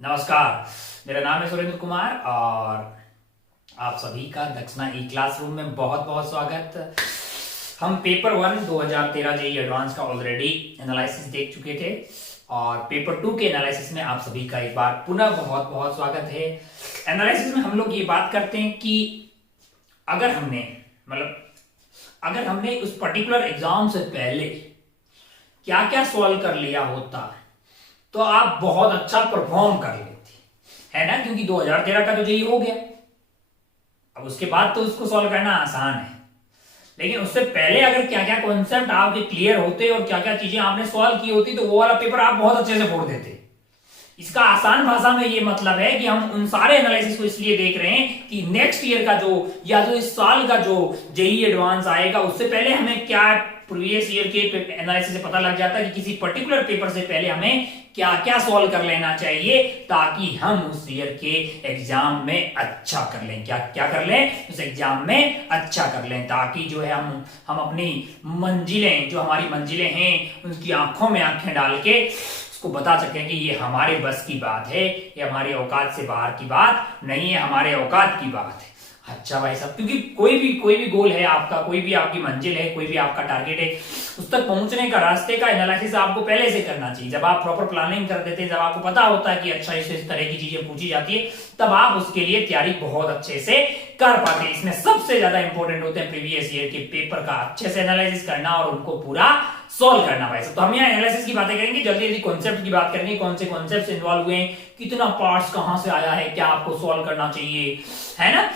नमस्कार। मेरा नाम है सुरेंद्र कुमार और आप सभी का दक्षिणा ई क्लासरूम में बहुत बहुत स्वागत। हम पेपर 1 2013 जेईई एडवांस का ऑलरेडी एनालिसिस देख चुके थे और पेपर 2 के एनालिसिस में आप सभी का एक बार पुनः बहुत बहुत स्वागत है। एनालिसिस में हम लोग ये बात करते हैं कि अगर हमने उस पर्टिकुलर एग्जाम से पहले क्या क्या सॉल्व कर लिया होता तो आप बहुत अच्छा परफॉर्म कर लेते, है ना। क्योंकि 2013 का तो जेईई हो गया, अब उसके बाद तो उसको सॉल्व करना आसान है। लेकिन उससे पहले अगर क्या क्या कॉन्सेप्ट आपके क्लियर होते और क्या क्या चीजें आपने सॉल्व की होती तो वो वाला पेपर आप बहुत अच्छे से फोड़ देते। इसका आसान भाषा में ये मतलब है कि हम उन सारे एनालिसिस को इसलिए देख रहे हैं कि नेक्स्ट ईयर का जो इस साल का जो जेईई एडवांस आएगा उससे पहले हमें क्या प्रीवियस ईयर के एनालिसिस से पता लग जाता है कि किसी पर्टिकुलर पेपर से पहले हमें क्या क्या सॉल्व कर लेना चाहिए ताकि हम उस ईयर के एग्जाम में अच्छा कर लें। क्या क्या कर लें, उस एग्जाम में अच्छा कर लें ताकि जो है हम अपनी मंजिलें, जो हमारी मंजिलें हैं, उनकी आंखों में आंखें डाल के उसको बता सकें कि ये हमारे बस की बात है, ये हमारी औकात से बाहर की बात नहीं है, हमारे औकात की बात है। अच्छा भाई साहब, क्योंकि कोई भी गोल है आपका, कोई भी आपकी मंजिल है, कोई भी आपका टारगेट है, उस तक पहुंचने का रास्ते का एनालिसिस आपको पहले से करना चाहिए। जब आप प्रॉपर प्लानिंग कर देते हैं, जब आपको पता होता है कि अच्छा इस तरह की चीजें पूछी जाती है, तब आप उसके लिए तैयारी बहुत अच्छे से कर पाते हैं। इसमें सबसे ज्यादा इंपॉर्टेंट होते हैं प्रीवियस ईयर के पेपर का अच्छे से एनालिसिस करना और उनको पूरा सॉल्व करना भाई साहब। तो हम यहाँ एनालिसिस की बातें करेंगे, जल्दी जल्दी कॉन्सेप्ट की बात करेंगे, कौन से कॉन्सेप्ट इन्वॉल्व हुए हैं, कितना पार्ट्स कहां से आया है, क्या आपको सॉल्व करना चाहिए, है ना।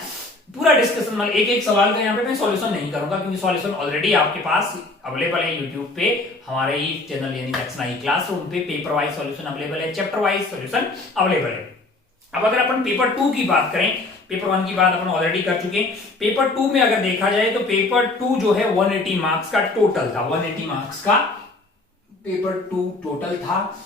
पूरा डिस्कशन, मतलब एक एक सवाल का यहाँ पे मैं सॉल्यूशन नहीं करूंगा क्योंकि सॉल्यूशन ऑलरेडी आपके पास अवेलेबल है यूट्यूब पे, हमारे ही चैनल यानी दक्षिणा ई क्लासरूम पे पेपर वाइज सॉल्यूशन अवेलेबल है, चैप्टर वाइज सॉल्यूशन अवेलेबल है। अब अगर अपन पेपर 2 की बात करें, पेपर 1 की बात अपन ऑलरेडी कर चुके हैं। पेपर 2 में अगर देखा जाए तो पेपर 2 जो है 180 मार्क्स का टोटल था, 180 मार्क्स का पेपर 2 टोटल था,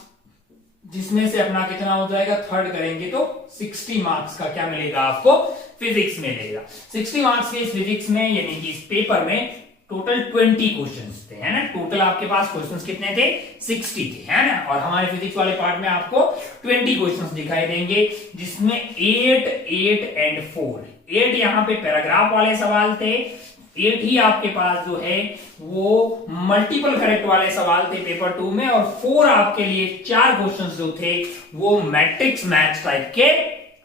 जिसमें से अपना कितना हो जाएगा, थर्ड करेंगे तो 60 मार्क्स का क्या मिलेगा आपको, फिजिक्स मिलेगा। 60 मार्क्स के इस फिजिक्स में यानी कि इस पेपर में टोटल 20 क्वेश्चंस थे, है ना। टोटल आपके पास क्वेश्चंस कितने थे, 60 थे, है ना। और हमारे फिजिक्स वाले पार्ट में आपको 20 क्वेश्चंस दिखाई देंगे, जिसमें 8, 8 एंड 4, 8 यहाँ पे पैराग्राफ वाले सवाल थे, 8 ही आपके पास जो है वो मल्टीपल करेक्ट वाले सवाल थे पेपर 2 में, और 4 आपके लिए 4 क्वेश्चंस जो थे वो मैट्रिक्स मैथ्स टाइप के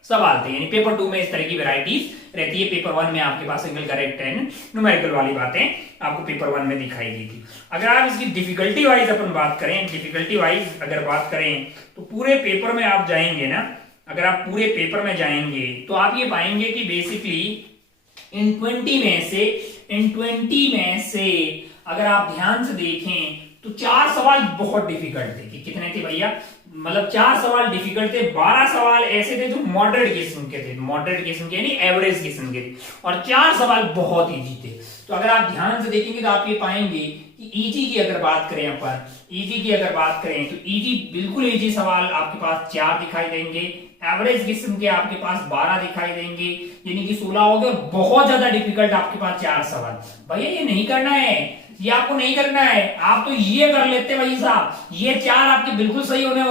सवाल थे। यानी पेपर 2 में इस तरह की वैरायटीज रहती है। पेपर 1 में आपके पास सिंगल करेक्ट एंड न्यूमेरिकल वाली बातें आपको पेपर 1 में दिखाई दी थी। अगर आप इसकी डिफिकल्टी वाइज अपन बात करें, डिफिकल्टी वाइज अगर बात करें तो पूरे पेपर में आप जाएंगे ना, अगर आप पूरे पेपर में जाएंगे तो आप ये पाएंगे कि बेसिकली इन 20 में से अगर आप ध्यान से देखें तो 4 सवाल बहुत डिफिकल्ट थे। कि कितने थे भैया, मतलब 4 सवाल डिफिकल्ट थे, 12 सवाल ऐसे थे जो मॉडरेट किस्म के थे, मॉडरेट किस्म के यानी एवरेज किस्म के थे, और 4 सवाल बहुत इजी थे। तो अगर आप ध्यान से देखेंगे तो आप ये पाएंगे कि इजी की अगर बात करें अपन, इजी की अगर बात करें तो इजी, बिल्कुल इजी सवाल आपके पास 4 दिखाई देंगे, एवरेज किस्म के आपके पास 12 दिखाई देंगे, यानी कि 16 हो गए। बहुत ज्यादा डिफिकल्ट आपके पास 4 सवाल। भैया ये नहीं करना है, ये आपको नहीं करना है, आप तो ये कर लेते भाई साहब, ये 4 आपके बिल्कुल सही होने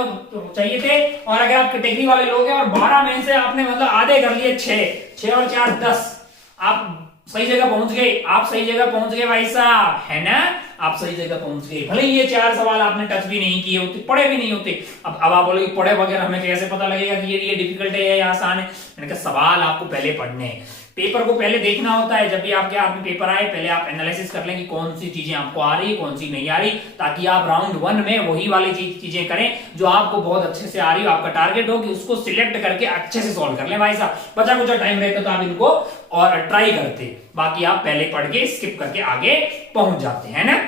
चाहिए थे। और अगर आप कैटेगरी वाले लोग हैं और 12 में से आपने मतलब आधे कर लिए, 6 और 4 10, आप सही जगह पहुंच गए, आप सही जगह पहुंच गए भाई साहब, है ना। आप सही जगह पहुंच गए, भले ये 4 सवाल आपने टच भी नहीं किए होते, पढ़े भी नहीं होते। अब आप बोलोगे पढ़े वगैरह हमें कैसे पता लगेगा कि ये डिफिकल्ट है या आसान है। मैंने कहा सवाल आपको पहले पढ़ने हैं, पेपर को पहले देखना होता है। जब भी आपके हाथ में पेपर आए पहले आप एनालिसिस कर लें कि कौन सी चीजें आपको आ रही है, कौन सी नहीं आ रही, ताकि आप राउंड 1 में वही वाली चीजें करें जो आपको बहुत अच्छे से आ रही हो। आपका टारगेट हो कि उसको सिलेक्ट करके अच्छे से सॉल्व कर लें भाई साहब। बचा कुछ टाइम रहता तो आप इनको और ट्राई करते, बाकी आप पहले पढ़ के स्किप करके आगे पहुंच जाते हैं ना।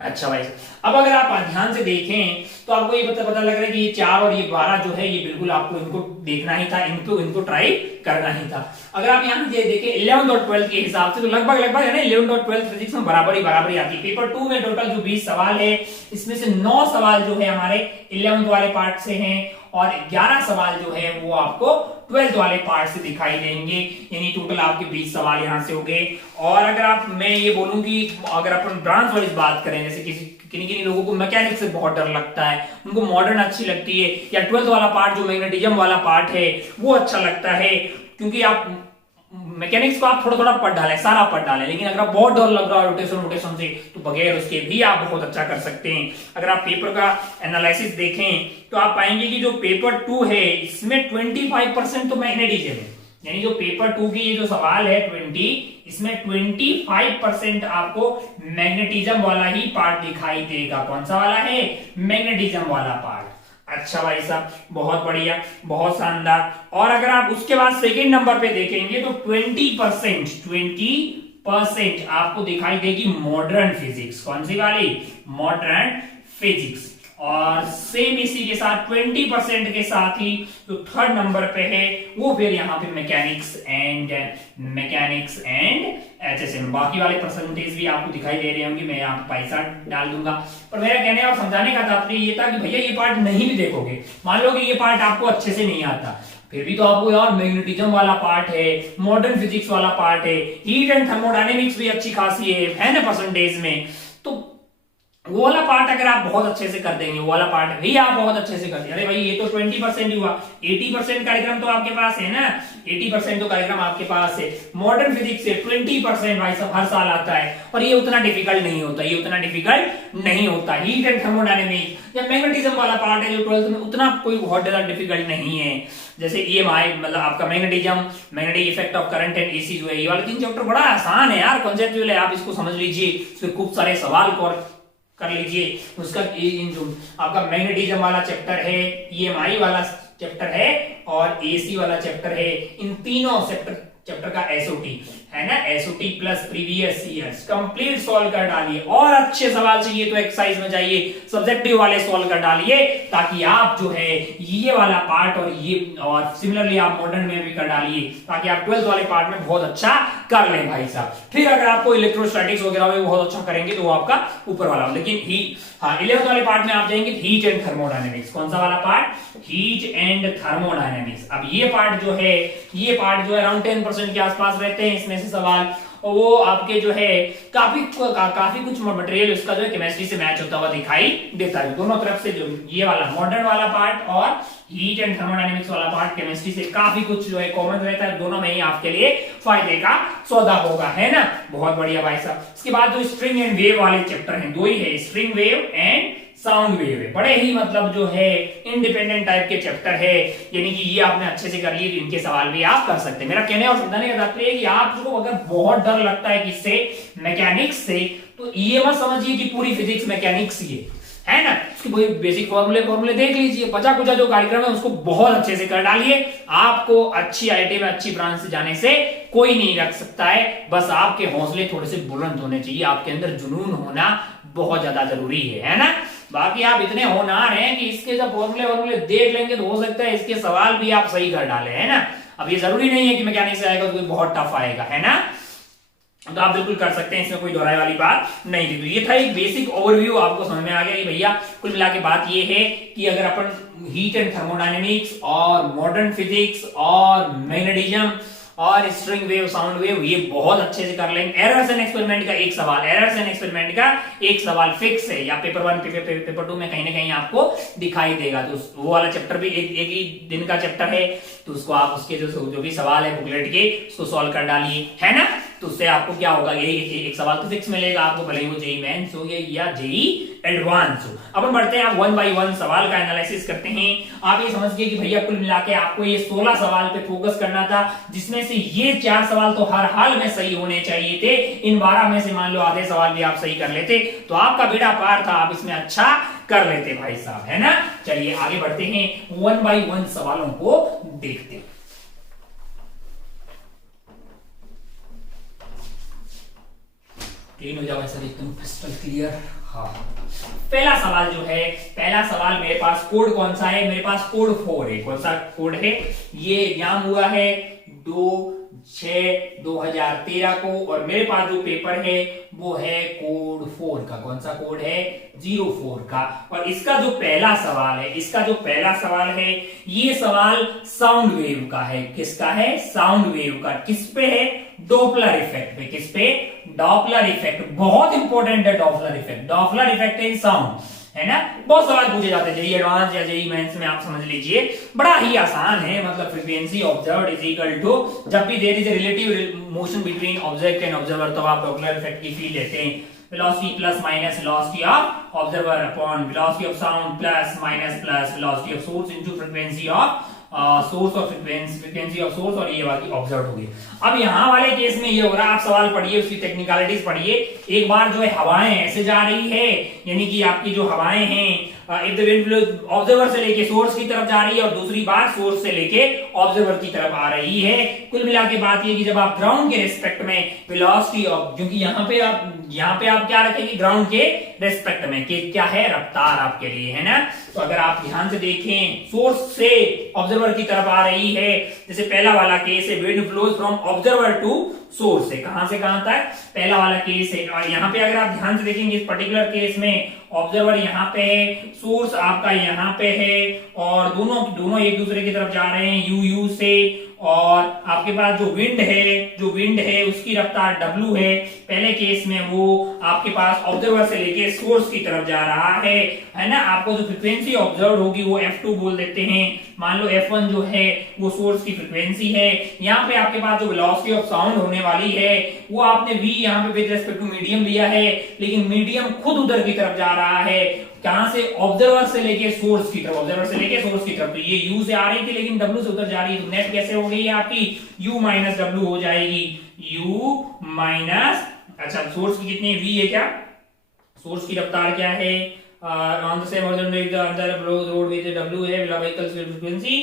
अच्छा भाई, अब अगर आप ध्यान से देखें तो आपको ये पता लग रहा है कि ये 4 और ये 12 जो है ये बिल्कुल आपको इनको देखना ही था, इनको ट्राई करना ही था। अगर आप यहाँ देखें 11th और 12th के हिसाब से तो लगभग है ना 11th और 12th फिजिक्स में बराबरी आती है। पेपर 2 में टोटल जो 20 सवाल है, इसमें से 9 सवाल जो है हमारे 11th वाले पार्ट से हैं और 11 सवाल जो है वो आपको 12th वाले पार्ट से दिखाई देंगे, यानी टोटल आपके 20 सवाल यहां से हो गए। और अगर मैं ये बोलूं कि अगर अपन ब्रांच वाइज बात करें, जैसे किन्हीं किन्हीं लोगों को मैकेनिक्स से बहुत डर लगता है, उनको मॉडर्न अच्छी लगती है, या 12th वाला पार्ट जो मैग्नेटिज्म वाला पार्ट है वो अच्छा लगता है, क्योंकि आप मैकेनिक्स को आप थोड़ा थोड़ा पढ़ डालें, सारा पढ़ डालें, लेकिन अगर आप बहुत डर लग रहा है रोटेशन से तो बगैर उसके भी आप बहुत अच्छा कर सकते हैं। अगर आप पेपर का एनालिसिस देखें तो आप पाएंगे कि जो पेपर 2 है इसमें 25% तो मैग्नेटिज्म है, यानी जो पेपर 2 की ये जो सवाल है 20, इसमें 25% आपको मैग्नेटिज्म वाला ही पार्ट दिखाई देगा। कौन सा वाला है? मैग्नेटिज्म वाला पार्ट। अच्छा भाई साहब, बहुत बढ़िया, बहुत शानदार। और अगर आप उसके बाद सेकंड नंबर पे देखेंगे तो 20% आपको दिखाई देगी मॉडर्न फिजिक्स। कौन सी वाली? Modern physics. और सेम इसी के साथ 20% के साथ ही जो थर्ड नंबर पे है वो फिर यहाँ पे मैकेनिक्स एंड HSM। बाकी वाले परसेंटेज भी आपको दिखाई दे रहे होंगे, मैं यहाँ पे पैसा डाल दूंगा। पर मेरा कहने और समझाने का तात्पर्य ये था कि भैया ये पार्ट नहीं भी देखोगे, मान लो कि ये पार्ट आपको अच्छे से नहीं आता, फिर भी तो आपको यार मैग्नेटिज्म वाला पार्ट है, मॉडर्न फिजिक्स वाला पार्ट है, हीट एंड थर्मोडायनेमिक्स भी अच्छी खासी है ना परसेंटेज में, तो वो वाला पार्ट अगर आप बहुत अच्छे से कर देंगे, वो वाला पार्ट भी आप बहुत अच्छे से कर देंगे, अरे भाई ये तो 20% हुआ, 80% कार्यक्रम तो आपके पास है ना, 80% तो कार्यक्रम आपके पास है। मॉडर्न फिजिक्स से 20% भाई सब हर साल आता है, और ये उतना डिफिकल्ट नहीं होता, ये उतना डिफिकल्ट नहीं होता। हीट एंड थर्मोडायनेमिक्स या मैग्नेटिज्म वाला पार्ट है जो 12th में, उतना कोई बहुत ज्यादा डिफिकल्ट नहीं है। जैसे EMI मतलब आपका magnetism, magnetic effect of current and AC जो है, ये वाले 3 चैप्टर बड़ा आसान है यार, कॉन्सेप्चुअल है, आप इसको समझ लीजिए, इसमें खूब सारे सवाल कर लीजिए। उसका जो आपका मैग्नेटिज्म वाला चैप्टर है, EMI वाला चैप्टर है और AC वाला चैप्टर है, इन तीनों चैप्टर का SOT है ना, SOT plus previous years complete solve कर डालिए। और अच्छे सवाल चाहिए तो एक्सरसाइज में जाइए, सब्जेक्टिव वाले सॉल्व कर डालिए, ताकि आप जो है ये वाला पार्ट और सिमिलरली आप मॉडर्न में भी कर डालिए, ताकि आप 12th वाले पार्ट में बहुत अच्छा कर लें भाई साहब। फिर अगर आपको इलेक्ट्रोस्टैटिक्स वगैरह में बहुत अच्छा करेंगे तो वो आपका ऊपर वाला, लेकिन 11th वाले पार्ट में आप जाएंगे हीट एंड थर्मोडायनेमिक्स। कौन सा वाला पार्ट? Heat and thermodynamics. अब ये पार्ट जो है अराउंड 10% के आसपास रहते हैं इसमें से सवाल, और वो आपके जो है काफी कुछ मटेरियल उसका जो है केमिस्ट्री से मैच होता हुआ दिखाई देता है। दोनों तरफ से जो ये वाला मॉडर्न वाला पार्ट और हीट एंड थर्मोडायनेमिक्स वाला पार्ट केमिस्ट्री से काफी कुछ जो है कॉमन रहता है, दोनों में ही आपके लिए फायदे का सौदा होगा, है ना। बहुत बढ़िया भाई साहब। इसके बाद जो स्ट्रिंग एंड वेव वाले चैप्टर हैं, 2 ही है, string wave and sound wave है, बड़े ही मतलब जो है इंडिपेंडेंट टाइप के चैप्टर है, यानी कि ये आपने अच्छे से कर लिए तो इनके सवाल भी आप कर सकते हैं। मेरा कहने और समझाने का तात्पर्य है कि आपको अगर बहुत डर लगता है किससे? मैकेनिक्स से, तो ये मत समझिए कि पूरी फिजिक्स मैकेनिक्स ही है ना, उसकी कोई बेसिक फॉर्मूले देख लीजिए, बचा कुचा जो कार्यक्रम है उसको बहुत अच्छे से कर डालिए। आपको अच्छी IIT में अच्छी ब्रांच से जाने से कोई नहीं रख सकता है, बस आपके हौसले थोड़े से बुलंद होने चाहिए, आपके अंदर जुनून होना बहुत ज्यादा जरूरी है ना। बाकी आप इतने होनहार हैं कि इसके जब फॉर्मूले देख लेंगे तो हो सकता है इसके सवाल भी आप सही कर डालें, है ना। अब ये जरूरी नहीं है कि मैकेनिक्स से आएगा तो कोई बहुत टफ आएगा, है ना, तो आप बिल्कुल कर सकते हैं, इसमें कोई दोहराए वाली बात नहीं थी। तो ये था एक बेसिक ओवरव्यू, आपको समझ में आ गया कि भैया कुल मिला के बात ये है कि अगर अपन हीट एंड थर्मोडायनेमिक्स और मॉडर्न फिजिक्स और मैग्नेटिज्म और स्ट्रिंग वेव, साउंड वेव ये बहुत अच्छे से कर लेंगे। एरर्स एंड एक्सपेरिमेंट का एक सवाल फिक्स है, या पेपर 1 पेपर 2 में कहीं ना कहीं आपको दिखाई देगा, तो वो वाला चैप्टर भी एक ही दिन का चैप्टर है, तो उसको आप उसके जो भी सवाल है बुकलेट के उसको सॉल्व कर डालिए, है ना। तो उससे आपको क्या होगा, एक सवाल तो फिक्स मिलेगा आपको, भले ही वो JEE मेंस हो या JEE एडवांस हो। अपन बढ़ते हैं, आप 1 बाय 1 सवाल का एनालिसिस करते हैं। आप ये समझिए कि भैया कुल मिला के आपको ये 16 सवाल पे फोकस करना था, जिसमें से ये 4 सवाल तो हर हाल में सही होने चाहिए थे। इन 12 में से मान लो आधे सवाल भी आप सही कर लेते तो आपका बेड़ा पार था, आप इसमें अच्छा कर लेते भाई साहब, है ना। चलिए आगे बढ़ते हैं, 1 बाय 1 सवालों को देखते हैं। क्लीन हो जाओ ऐसा, एकदम क्रिस्टल क्लियर। हाँ, पहला सवाल मेरे पास कोड कौन सा है? मेरे पास कोड 4 है। कौन सा कोड है? ये एग्जाम हुआ है 2 6/2013 को। और मेरे पास जो पेपर है वो है कोड 4 का। कौन सा कोड है? 04 का। और इसका जो पहला सवाल है, ये सवाल साउंड वेव का है। किसका है? साउंड वेव का। किस पे है? डॉपलर इफेक्ट पे। किस पे? Doppler effect. बहुत इंपॉर्टेंट है Doppler effect. Doppler effect in sound, है ना। बहुत सवाल पूछे जाते हैं जेईई एडवांस या जेईई मेंस में, आप समझ लीजिए बड़ा ही आसान है। मतलब frequency observed is equal to, जब भी there is a relative motion between object and observer, तो आप डॉपलर इफेक्ट की फील लेते हैं। Velocity plus minus velocity of observer upon velocity of sound plus minus plus velocity of source into frequency of source और frequency of source, और ये वाली observe होगी। अब यहाँ वाले केस में ये हो रहा है, आप सवाल पढ़िए, उसकी टेक्निकलिटीज पढ़िए। एक बार जो है हवाएं ऐसे जा रही है, यानी कि आपकी जो हवाएं हैं if the wind blows, observer से लेके सोर्स की तरफ जा रही है, और दूसरी बार सोर्स से लेके ऑब्जर्वर की तरफ आ रही है। कुल मिला के बात ये कि जब आप ग्राउंड के रिस्पेक्ट में वेलोसिटी ऑफ, क्योंकि यहाँ पे आप क्या रखेंगे ग्राउंड के रिस्पेक्ट में, कि क्या है? रफ्तार आपके लिए, है ना। तो अगर आप ध्यान से देखें, सोर्स से ऑब्जर्वर की तरफ आ रही है, जैसे पहला वाला केस है, wind flows from observer to source, से कहां तक? पहला वाला केस है। और यहाँ पे अगर आप ध्यान से देखेंगे, इस पर्टिकुलर केस में ऑब्जर्वर यहाँ पे है, सोर्स आपका यहाँ पे है, और दोनों एक दूसरे की तरफ जा रहे हैं यू से। और आपके पास जो विंड है उसकी रफ्तार w है। पहले केस में वो आपके पास ऑब्जर्वर से लेके सोर्स की तरफ जा रहा है ना। आपको जो फ्रीक्वेंसी ऑब्जर्व होगी वो f2 बोल देते हैं। मान लो f1 जो है वो सोर्स की फ्रीक्वेंसी है। यहाँ पे आपके पास जो वेलोसिटी ऑफ साउंड होने वाली है वो आपने v यहाँ पे विद रेस्पेक्ट टू मीडियम लिया है, लेकिन मीडियम खुद उधर की तरफ जा रहा है। कहां से? ऑब्जर्वर से लेके सोर्स की तरफ। तो ये u से आ रही थी, लेकिन w से उधर जा रही है, तो नेट कैसे हो गई है आपकी? u माइनस w हो जाएगी। u माइनस, अच्छा सोर्स की कितनी v है? क्या सोर्स की रफ्तार क्या है? on the same horizon with the other road with w है, vehicles frequency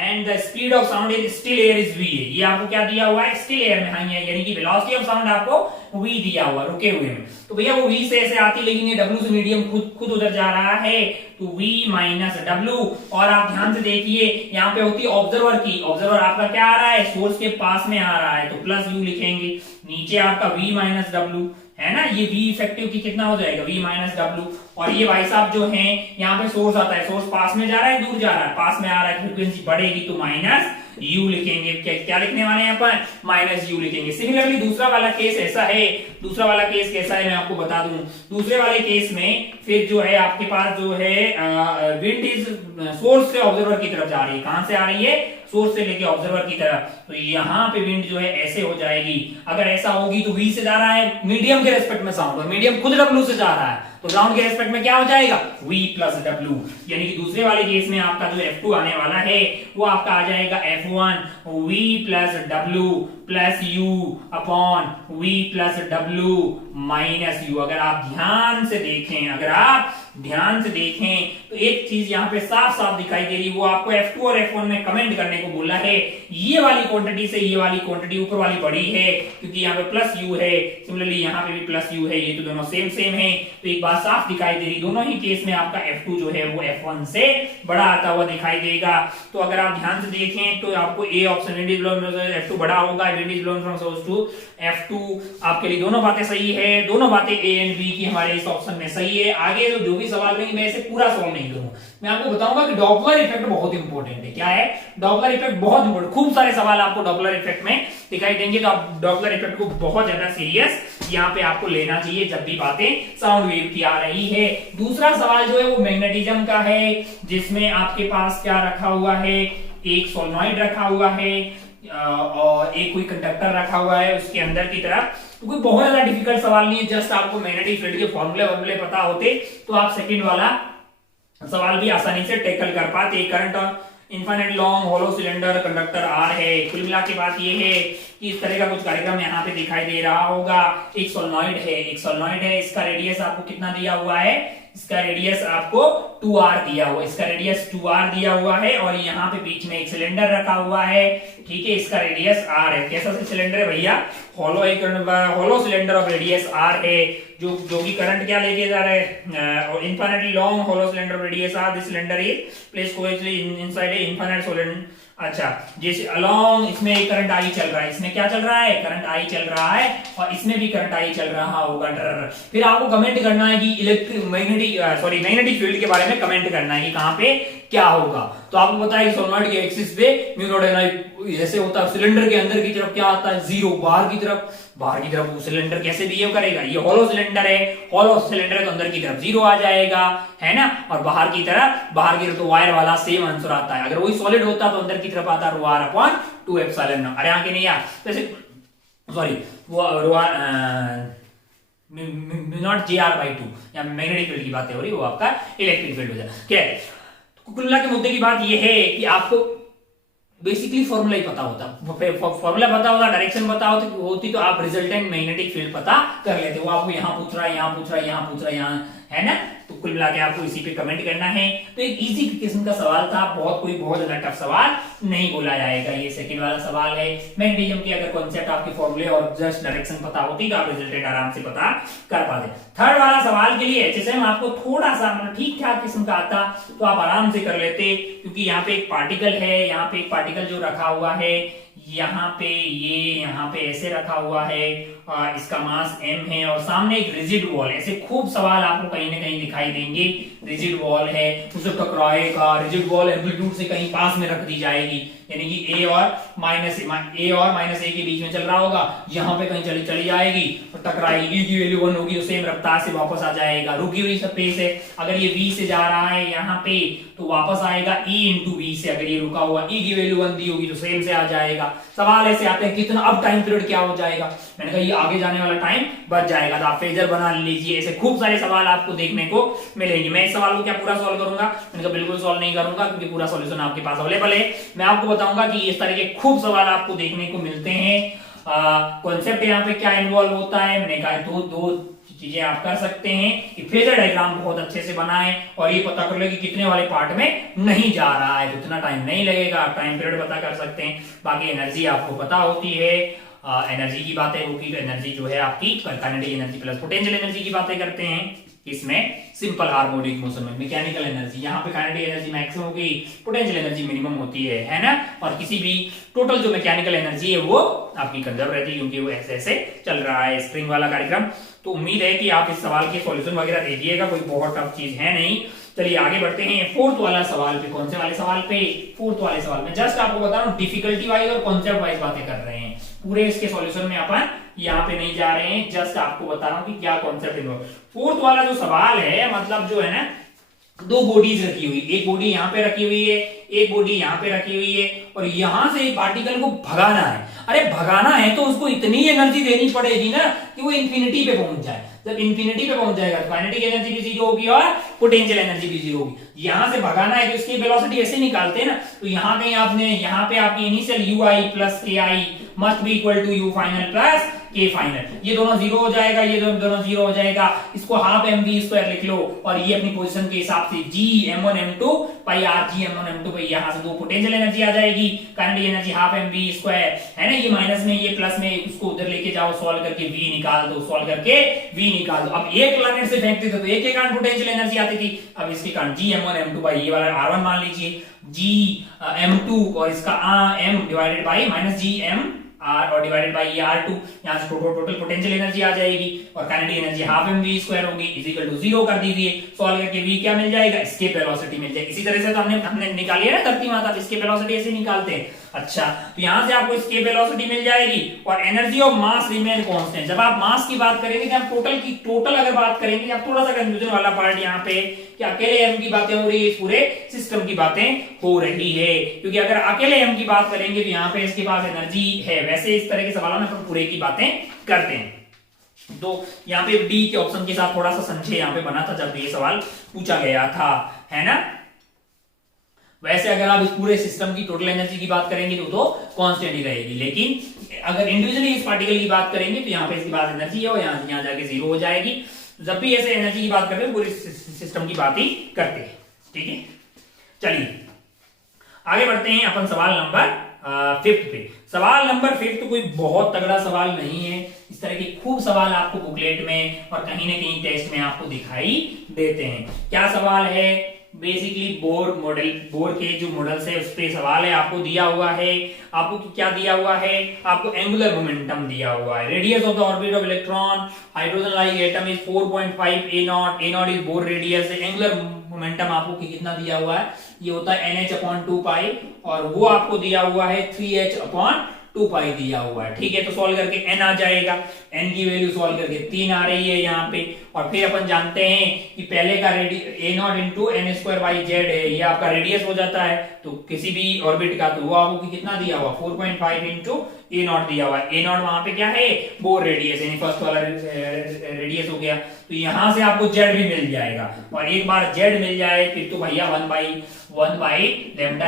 and the speed of sound is still air is v है। ये आपको क्या दिया हुआ है? still air में, हाँ, यानी कि velocity of sound आपको v दिया हुआ रुके हुए में। तो भैया वो v से ऐसे आती, लेकिन ये w से मीडियम खुद उधर जा रहा है, तो v माइनस w। और आप ध्यान से देखिए, यहाँ पे होती है ऑब्जर्वर की, ऑब्जर्वर आपका क्या आ रहा है? सोर्स के पास में आ रहा है, तो प्लस u लिखेंगे। नीचे आपका v माइनस w, है ना। ये v इफेक्टिव की कितना हो जाएगा? v minus w। और ये भाई साहब जो है, यहाँ पे सोर्स आता है, सोर्स पास में जा रहा है दूर जा रहा है? पास में आ रहा है, फ्रीक्वेंसी बढ़ेगी तो माइनस u लिखेंगे। क्या लिखने वाले हैं अपन? माइनस u लिखेंगे। सिमिलरली दूसरा वाला केस ऐसा है, दूसरा वाला केस कैसा है मैं आपको बता दूं। दूसरे वाले केस में फिर जो है आपके पास जो है विंड इज सोर्स से ऑब्जर्वर की तरफ जा रही है। कहां से आ रही है? सोर्स से लेके ऑब्जर्वर की तरफ। तो यहाँ पे विंड जो है ऐसे हो जाएगी। अगर ऐसा होगी तो v से जा रहा है मीडियम के रेस्पेक्ट में साउंड, और मीडियम खुद w से जा रहा है, तो ग्राउंड के रेस्पेक्ट में क्या हो जाएगा? v plus w। यानी कि दूसरे वाले केस में आपका जो f2 आने वाला है वो आपका आ जाएगा f1 v plus w plus u upon v plus w minus u। अगर आप ध्यान से देखें तो एक चीज यहाँ पे साफ साफ दिखाई दे रही, वो आपको f2 और f1 में कमेंट करने को बोला है। ये वाली क्वांटिटी से ये वाली क्वांटिटी ऊपर वाली बड़ी है, क्योंकि यहाँ पे प्लस u है, सिमिलरली यहाँ पे भी प्लस u है, ये तो दोनों सेम है। तो एक बात साफ दिखाई दे रही, दोनों ही केस में आपका f2 जो है वो f1 से बड़ा आता हुआ दिखाई देगा। तो अगर आप ध्यान से देखें तो आपको A option, wind is blown f2 बड़ा होगा, wind is blown from source to f2, आपके लिए दोनों बातें सही है। दोनों बातें ए एंड बी की हमारे इस ऑप्शन में सही है। आगे जो भी सवाल रहेंगे मैं इसे पूरा सॉल्व नहीं करूंगा, मैं आपको बताऊंगा कि डॉपलर इफेक्ट बहुत इंपॉर्टेंट है। क्या है? डॉपलर इफेक्ट बहुत इंपॉर्टेंट। खूब सारे सवाल आपको डॉपलर इफेक्ट में दिखाई देंगे, तो आप डॉपलर इफेक्ट को बहुत ज्यादा सीरियस यहाँ पे आपको लेना चाहिए जब भी बातें साउंड वेव की आ रही है। दूसरा सवाल जो है वो मैग्नेटिज्म का है, जिसमें आपके पास क्या रखा हुआ है? एक सोलेनॉइड रखा हुआ है और एक कोई कंडक्टर रखा हुआ है उसके अंदर की तरफ। तो कोई बहुत ज्यादा डिफिकल्ट सवाल नहीं है, जस्ट आपको मैग्नेटिक फील्ड के फॉर्मूले पता होते तो आप सेकंड वाला सवाल भी आसानी से टैकल कर पाते। Current infinite long hollow cylinder conductor R है। कुल मिला के बात ये है कि इस तरह का कुछ कार्यक्रम यहाँ पे दिखाई दे रहा होगा। एक सोलेनॉइड है, इसका रेडियस आपको कितना दिया हुआ है? इसका रेडियस आपको 2r दिया हुआ है, इसका रेडियस 2r दिया हुआ है, और यहाँ पे बीच में एक सिलेंडर रखा हुआ है, ठीक है, इसका रेडियस r है। कैसा सिलेंडर है भैया? Hollow cylinder of radius r है, जो कि करंट क्या लेके जा रहा है? और infinitely long hollow cylinder of radius r, this cylinder is placed coaxially inside a infinite अच्छा, जैसे अलोंग इसमें करंट आई चल रहा है, इसमें क्या चल रहा है, करंट आई चल रहा है, और इसमें भी करंट आई चल रहा होगा। फिर आपको कमेंट करना है कि इलेक्ट्रिक मैग्नेटिक फील्ड के बारे में कमेंट करना है कि कहां पे क्या होगा। तो आपको पता है सोलेनॉइड के एक्सिस पे म्यू नॉट एन जैसे होता है, सिलेंडर के अंदर की तरफ क्या आता है, जीरो, बाहर की तरफ वो सिलेंडर कैसे बिहेव करेगा, ये हॉलो सिलेंडर है, हॉलो सिलेंडर है तो अंदर की तरफ जीरो आ जाएगा, है ना, और बाहर की तरफ तो वायर वाला सेम आंसर आता है। अगर वही सॉलिड होता तो अंदर की तरफ आता rho R upon 2 epsilon naught. अरे आगे नहीं यार, जैसे सॉरी वो rho R naught J R by 2, या मैग्नेटिक फील्ड की बातें हो रही, वो आपका इलेक्ट्रिक फील्ड हो जाए। क्या कुल्ला के मुद्दे की बात यह है कि आपको बेसिकली फॉर्मूला ही पता होता, फॉर्मूला पता होता, डायरेक्शन पता होती तो आप रिजल्टेंट मैग्नेटिक फील्ड पता कर लेते। वो आपको यहाँ पूछ रहा है, यहाँ पूछ रहा है, यहाँ पूछ रहा है, यहाँ, है ना। तो कुल मिला के आपको इसी पे कमेंट करना है। तो एक इजी किस्म का सवाल था, बहुत ज्यादा टफ सवाल नहीं बोला जाएगा। ये सेकंड वाला सवाल है। मैग्नेटिज्म के अगर कॉन्सेप्ट आपके फॉर्मूले और जस्ट डायरेक्शन पता होती तो आप रिजल्टेंट आराम से पता कर पाते। थर्ड वाला सवाल के लिए एचएसएम आपको थोड़ा सा मतलब ठीक ठाक किस्म का आता तो आप आराम से कर लेते, क्योंकि यहाँ पे एक पार्टिकल है, यहाँ पे एक पार्टिकल जो रखा हुआ है, यहाँ पे ये यहाँ पे ऐसे रखा हुआ है, इसका मास m है, और सामने एक रिजिड वॉल। ऐसे खूब सवाल आपको कहीं ना कहीं दिखाई देंगे। रिजिड वॉल है, उसे टकराएगा, रिजिड वॉल एम्पलीट्यूड से कहीं पास में रख दी जाएगी, यानी कि ए और माइनस ए के बीच में चल रहा होगा, यहाँ पे कहीं चली जाएगी और टकराएगी, e की वैल्यू 1 होगी तो सेम रफ्तार से वापस आ जाएगा। रुकी हुई स्पेस है, अगर ये v से जा रहा है यहाँ पे तो वापस आएगा e इंटू v से। अगर ये रुका हुआ e की वैल्यू 1 दी होगी तो सेम से आ जाएगा। सवाल ऐसे आते हैं कितना अब टाइम पीरियड क्या हो जाएगा, मैंने कहा ये आगे जाने वाला टाइम बच जाएगा। तो आप फेजर बना लीजिए। ऐसे खूब सारे सवाल आपको देखने को मिलेंगे। मैं इस सवाल को क्या पूरा सॉल्व करूंगा, मैंने कहा बिल्कुल सॉल्व नहीं करूंगा, क्योंकि पूरा सॉल्यूशन आपके पास अवेलेबल है। मैं आपको बताऊंगा कि इस तरह के खूब सवाल आपको देखने को मिलते हैं। कॉन्सेप्ट यहाँ पे क्या इन्वॉल्व होता है, मैंने कहा दो चीजें आप कर सकते हैं कि फेजर डायग्राम बहुत अच्छे से बनाएं और ये पता कर ले कि कितने वाले पार्ट में नहीं जा रहा है, तो इतना टाइम नहीं लगेगा, टाइम पीरियड पता कर सकते हैं। बाकी एनर्जी आपको पता होती है, एनर्जी की बातें होगी तो एनर्जी जो है आपकी kinetic energy plus potential energy की बातें करते हैं इसमें सिंपल हार्मोनिक मोशन में। मैकेनिकल एनर्जी, यहाँ पे काइनेटिक एनर्जी मैक्सिमम होगी, पोटेंशियल एनर्जी मिनिमम होती है ना। और किसी भी टोटल जो मैकेनिकल एनर्जी है वो आपकी कंजर्व रहती है, क्योंकि वो ऐसे ऐसे चल रहा है स्प्रिंग वाला कार्यक्रम। तो उम्मीद है कि आप इस सवाल के सॉल्यूशन वगैरह दे दिएगा, कोई बहुत टफ चीज है नहीं। चलिए आगे बढ़ते हैं फोर्थ वाला सवाल पे। कौन से वाले सवाल पे, फोर्थ वाले सवाल में। जस्ट आपको बता रहा हूँ डिफिकल्टी वाइज और कॉन्सेप्ट वाइज बातें कर रहे हैं, पूरे इसके सॉल्यूशन में अपन यहाँ पे नहीं जा रहे हैं, जस्ट आपको बता रहा हूँ कि क्या कॉन्सेप्ट इन्वॉल्व। फोर्थ वाला जो सवाल है, मतलब जो है ना, दो बॉडीज रखी हुई, एक बॉडी यहाँ पे रखी हुई है, एक बॉडी यहाँ पे रखी हुई है, और यहां से एक पार्टिकल को भगाना है। अरे भगाना है तो उसको इतनी एनर्जी देनी पड़ेगी ना कि वो इंफिनिटी पे पहुंच जाए। जब इंफिनिटी पे पहुंच जाएगा तो काइनेटिक एनर्जी भी जीरो होगी और पोटेंशियल एनर्जी भी जीरो होगी। यहां से भगाना है तो इसकी वेलोसिटी ऐसे निकालते हैं ना, तो यहाँ कहीं आपने, यहाँ पे आपकी initial you I plus K I must be equal to U final plus K final, ये दोनों जीरो हो जाएगा, ये दोनों जीरो हो जाएगा। इसको हाफ एम वी स्क्वायर लिख लो, और ये अपनी पोजीशन के हिसाब से जी m1 m2 पाई आर जी m1 m2 पाई, यहाँ से दो पोटेंशियल एनर्जी आ जाएगी, kinetic energy half M V square, है ना। ये माइनस में, ये प्लस में, उसको उधर लेके जाओ, सॉल्व करके v निकाल दो, सॉल्व करके v निकाल दो। अब एक प्लैनेट से फेंकते थे तो एक के कारण पोटेंशियल एनर्जी आती थी, अब इसके कारण जी m1 m2 पाई, ये वाला r1 मान लीजिए, जी m2 और इसका m divided by minus G m R और डिवाइडेड बाई ये R2, यहाँ से टोटल पोटेंशियल एनर्जी आ जाएगी, और kinetic energy half M V square होगी, इज इक्वल टू 0 कर दीजिए, सॉल्व करके v क्या मिल जाएगा, एस्केप वेलोसिटी मिल जाएगी। इसी तरह से तो हमने निकाली है ना धरती माता, एस्केप वेलोसिटी ऐसे निकालते हैं। अच्छा, तो यहां से आपको एस्केप वेलोसिटी मिल जाएगी, और energy of mass remain constant. जब आप मास की बात करेंगे, जब टोटल अगर बात करेंगे, अब थोड़ा सा कंफ्यूजन वाला पार्ट यहाँ पे कि अकेले m की बातें हो रही है, पूरे सिस्टम की बातें हो रही है, क्योंकि अगर अकेले m की बात करेंगे तो यहाँ पे इसके पास एनर्जी है। वैसे इस तरह के सवालों में अपन पूरे की बातें करते हैं। तो यहाँ पे डी के ऑप्शन के साथ थोड़ा सा संशय यहाँ पे बना था जब ये सवाल पूछा गया था, है ना। वैसे अगर आप इस पूरे सिस्टम की टोटल एनर्जी की बात करेंगे तो कांस्टेंट ही रहेगी, लेकिन अगर इंडिविजुअली इस पार्टिकल की बात करेंगे तो यहाँ पे इसके पास एनर्जी है और यहाँ जाके जीरो हो जाएगी। जब भी ऐसे एनर्जी की बात करते हैं पूरे सिस्टम की बात ही करते हैं, ठीक है। चलिए आगे बढ़ते हैं अपन सवाल नंबर 5 पे। सवाल नंबर 5 कोई बहुत तगड़ा सवाल नहीं है, इस तरह के खूब सवाल आपको बुकलेट में और कहीं ना कहीं टेस्ट में आपको दिखाई देते हैं। क्या सवाल है बेसिकली बोर के जो मॉडल्स है उस पे सवाल है, आपको दिया हुआ है, आपको क्या दिया हुआ है, आपको एंगुलर मोमेंटम दिया हुआ है। Radius of the orbit of electron hydrogen like atom is 4.5 a0 is bore radius. Angular momentum आपको कितना दिया हुआ है, ये होता है nh/2π, और वो आपको दिया हुआ है 3h/2π दिया हुआ है। ठीक है, तो सॉल्व करके n आ जाएगा, n की वैल्यू सॉल्व करके 3 आ रही है यहाँ पे। और फिर अपन जानते हैं कि पहले का a0 इंटू n² z है, ये आपका रेडियस हो जाता है तो किसी भी ऑर्बिट का, तो वो आपको कितना दिया हुआ 4.5 इंटू a0 दिया हुआ है। a0 वहां पे क्या है, बोर रेडियस, यानी फर्स्ट वाला रेडियस हो गया, तो यहां से आपको z भी मिल जाएगा। और एक बार z मिल जाए फिर तो भैया 1/λ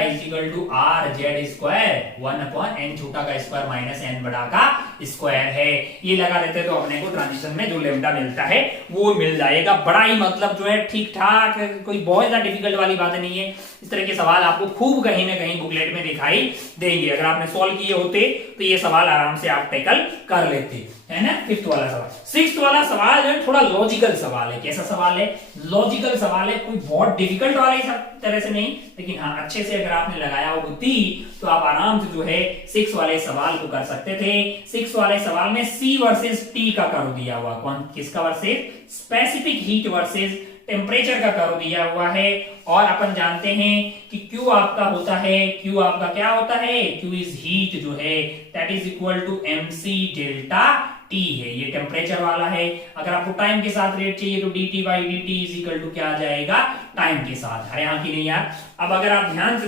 is equal to r z square 1/n छोटा का स्क्वायर माइनस n बड़ा का स्क्वायर है। ये लगा देते तो अपने को ट्रांजिशन में जो लैम्डा मिलता है वो मिल जाएगा। बड़ा ही मतलब जो है ठीक ठाक, कोई बहुत ज्यादा डिफिकल्ट वाली बात नहीं है। इस तरह के सवाल आपको खूब कहीं ना कहीं बुकलेट में दिखाई देंगे। अगर आपने सॉल्व किए होते तो ये सवाल आराम से आप टैकल कर लेते, है ना। फिफ्थ वाला सवाल। सिक्स्थ वाला सवाल जो है थोड़ा लॉजिकल सवाल है। कैसा सवाल है, लॉजिकल सवाल है, कोई बहुत डिफिकल्ट वाले तरह से नहीं, लेकिन हाँ अच्छे से अगर आपने लगाया हो बुद्धि तो आप आराम से जो है 6 वाले सवाल को कर सकते थे। 6 वाले सवाल में C वर्सेस T का कर्व दिया हुआ, कौन किसका versus, specific heat versus temperature का कर्व दिया हुआ है। और अपन जानते हैं कि Q आपका होता है, Q आपका क्या होता है, Q इज हीट जो है, that is equal to mc delta T है, ये टेम्परेचर वाला है। अगर आपको टाइम के साथ रेट चाहिए तो dt by dt is equal to क्या आ जाएगा, टाइम के साथ। अरे हाँ कि नहीं यार। अब अगर आप ध्यान से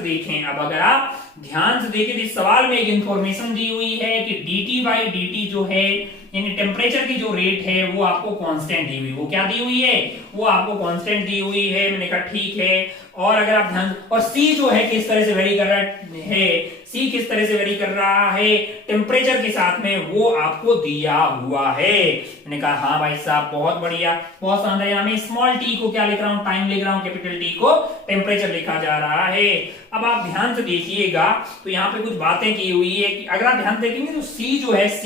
देखें तो इस सवाल में एक इंफॉर्मेशन दी हुई है कि dt बाई dt जो है, यानी टेम्परेचर की जो रेट है वो आपको कांस्टेंट दी हुई, वो क्या दी हुई है, वो आपको कांस्टेंट दी हुई है। मैंने कहा ठीक है। और अगर आप ध्यान, और C जो है किस तरह से वेरी कर रहा है, C किस तरह से वेरी कर रहा है टेम्परेचर के साथ में, वो आपको दिया हुआ है। मैंने कहा हाँ भाई साहब बहुत बढ़िया, बहुत शानदार। यहाँ मैं स्मॉल t को क्या लिख रहा हूँ, टाइम लिख रहा हूँ, कैपिटल T को टेम्परेचर लिखा जा रहा है। अब आप ध्यान से देखिएगा तो यहाँ पे कुछ बातें की हुई है कि अगर आप ध्यान देखेंगे तो C जो है, C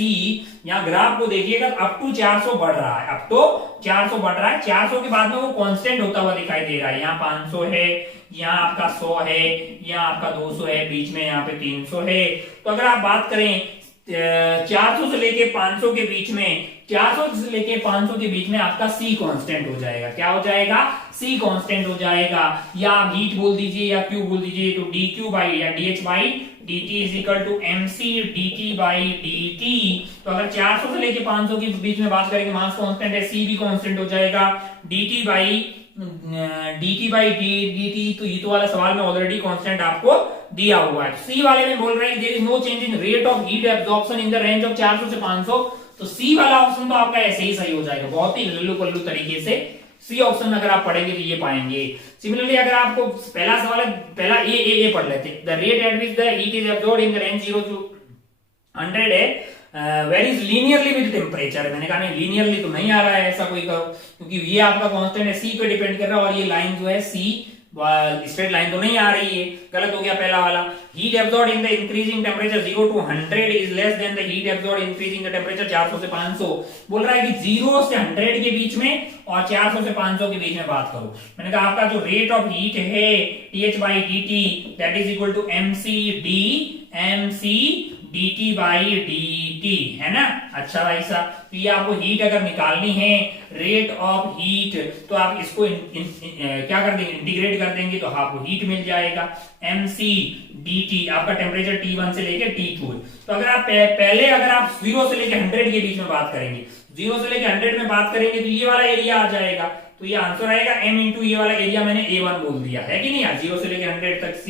यहाँ ग्राफ को देखिएगा अप टू 400 बढ़ रहा है, अप टू 400 बढ़ रहा है। 400 के बाद में वो कांस्टेंट होता हुआ दिखाई दे रहा है। यहाँ 500 है, यहाँ आपका 100 है, यहाँ आपका 200 है, बीच में यहाँ पे 300 है। तो अगर आप बात करें 400 से लेके 500 के बीच में, 400 से लेके 500 के बीच में आपका C कांस्टेंट हो जाएगा। क्या हो जाएगा, C कांस्टेंट हो जाएगा, या आप हीट बोल दीजिए या Q बोल दीजिए। तो dq बाई या dh by dt is equal to mc dt by dt। तो अगर 400 से लेके 500 के बीच में बात करेंगे, मास कांस्टेंट है, C भी कांस्टेंट हो जाएगा, dt बाई dt। तो ये तो वाला सवाल में ऑलरेडी कांस्टेंट आपको दिया हुआ है। सी वाले में बोल रहे हैं there is no change in rate of heat absorption in the range of 400 से 500। तो सी वाला ऑप्शन तो आपका ऐसे ही सही हो जाएगा, बहुत ही लल्लू पल्लू तरीके से सी ऑप्शन अगर आप पढ़ेंगे तो ये पाएंगे। सिमिलरली अगर आपको पहला सवाल है, पहला ए पढ़ लेते, the rate at which the heat is absorbed in the range 0 to 100 है, वेरीज लीनियरली विद टेम्परेचर। मैंने कहा नहीं, लीनियरली तो नहीं आ रहा है ऐसा कोई कर्व, क्योंकि ये आपका कांस्टेंट है, सी पे डिपेंड कर रहा है, और ये लाइन जो है सी स्ट्रेट लाइन तो नहीं आ रही है, गलत हो गया पहला वाला। Heat absorbed in the increasing temperature 0 to 100 is less than the heat absorbed increasing the temperature 400 से 500। बोल रहा है कि 0 से 100 के बीच में और 400 से 500 के बीच में बात करो। मैंने कहा आपका जो रेट ऑफ हीट है th by dt that is equal to mc dt by dt, है ना। अच्छा भाई साहब, तो ये आपको हीट अगर निकालनी है, रेट ऑफ हीट, तो आप इसको क्या कर देंगे, इंटीग्रेट कर देंगे तो आपको हीट मिल जाएगा। mc dt आपका टेम्परेचर T1 से लेके T2। तो अगर आप पहले अगर आप 0 से लेके 100 के बीच में बात करेंगे, 0 से लेके 100 में बात करेंगे तो ये वाला एरिया आ जाएगा। तो ये आंसर आएगा m इंटू ये वाला एरिया मैंने A1 बोल दिया है कि नहीं यार। 0 से लेके 100 तक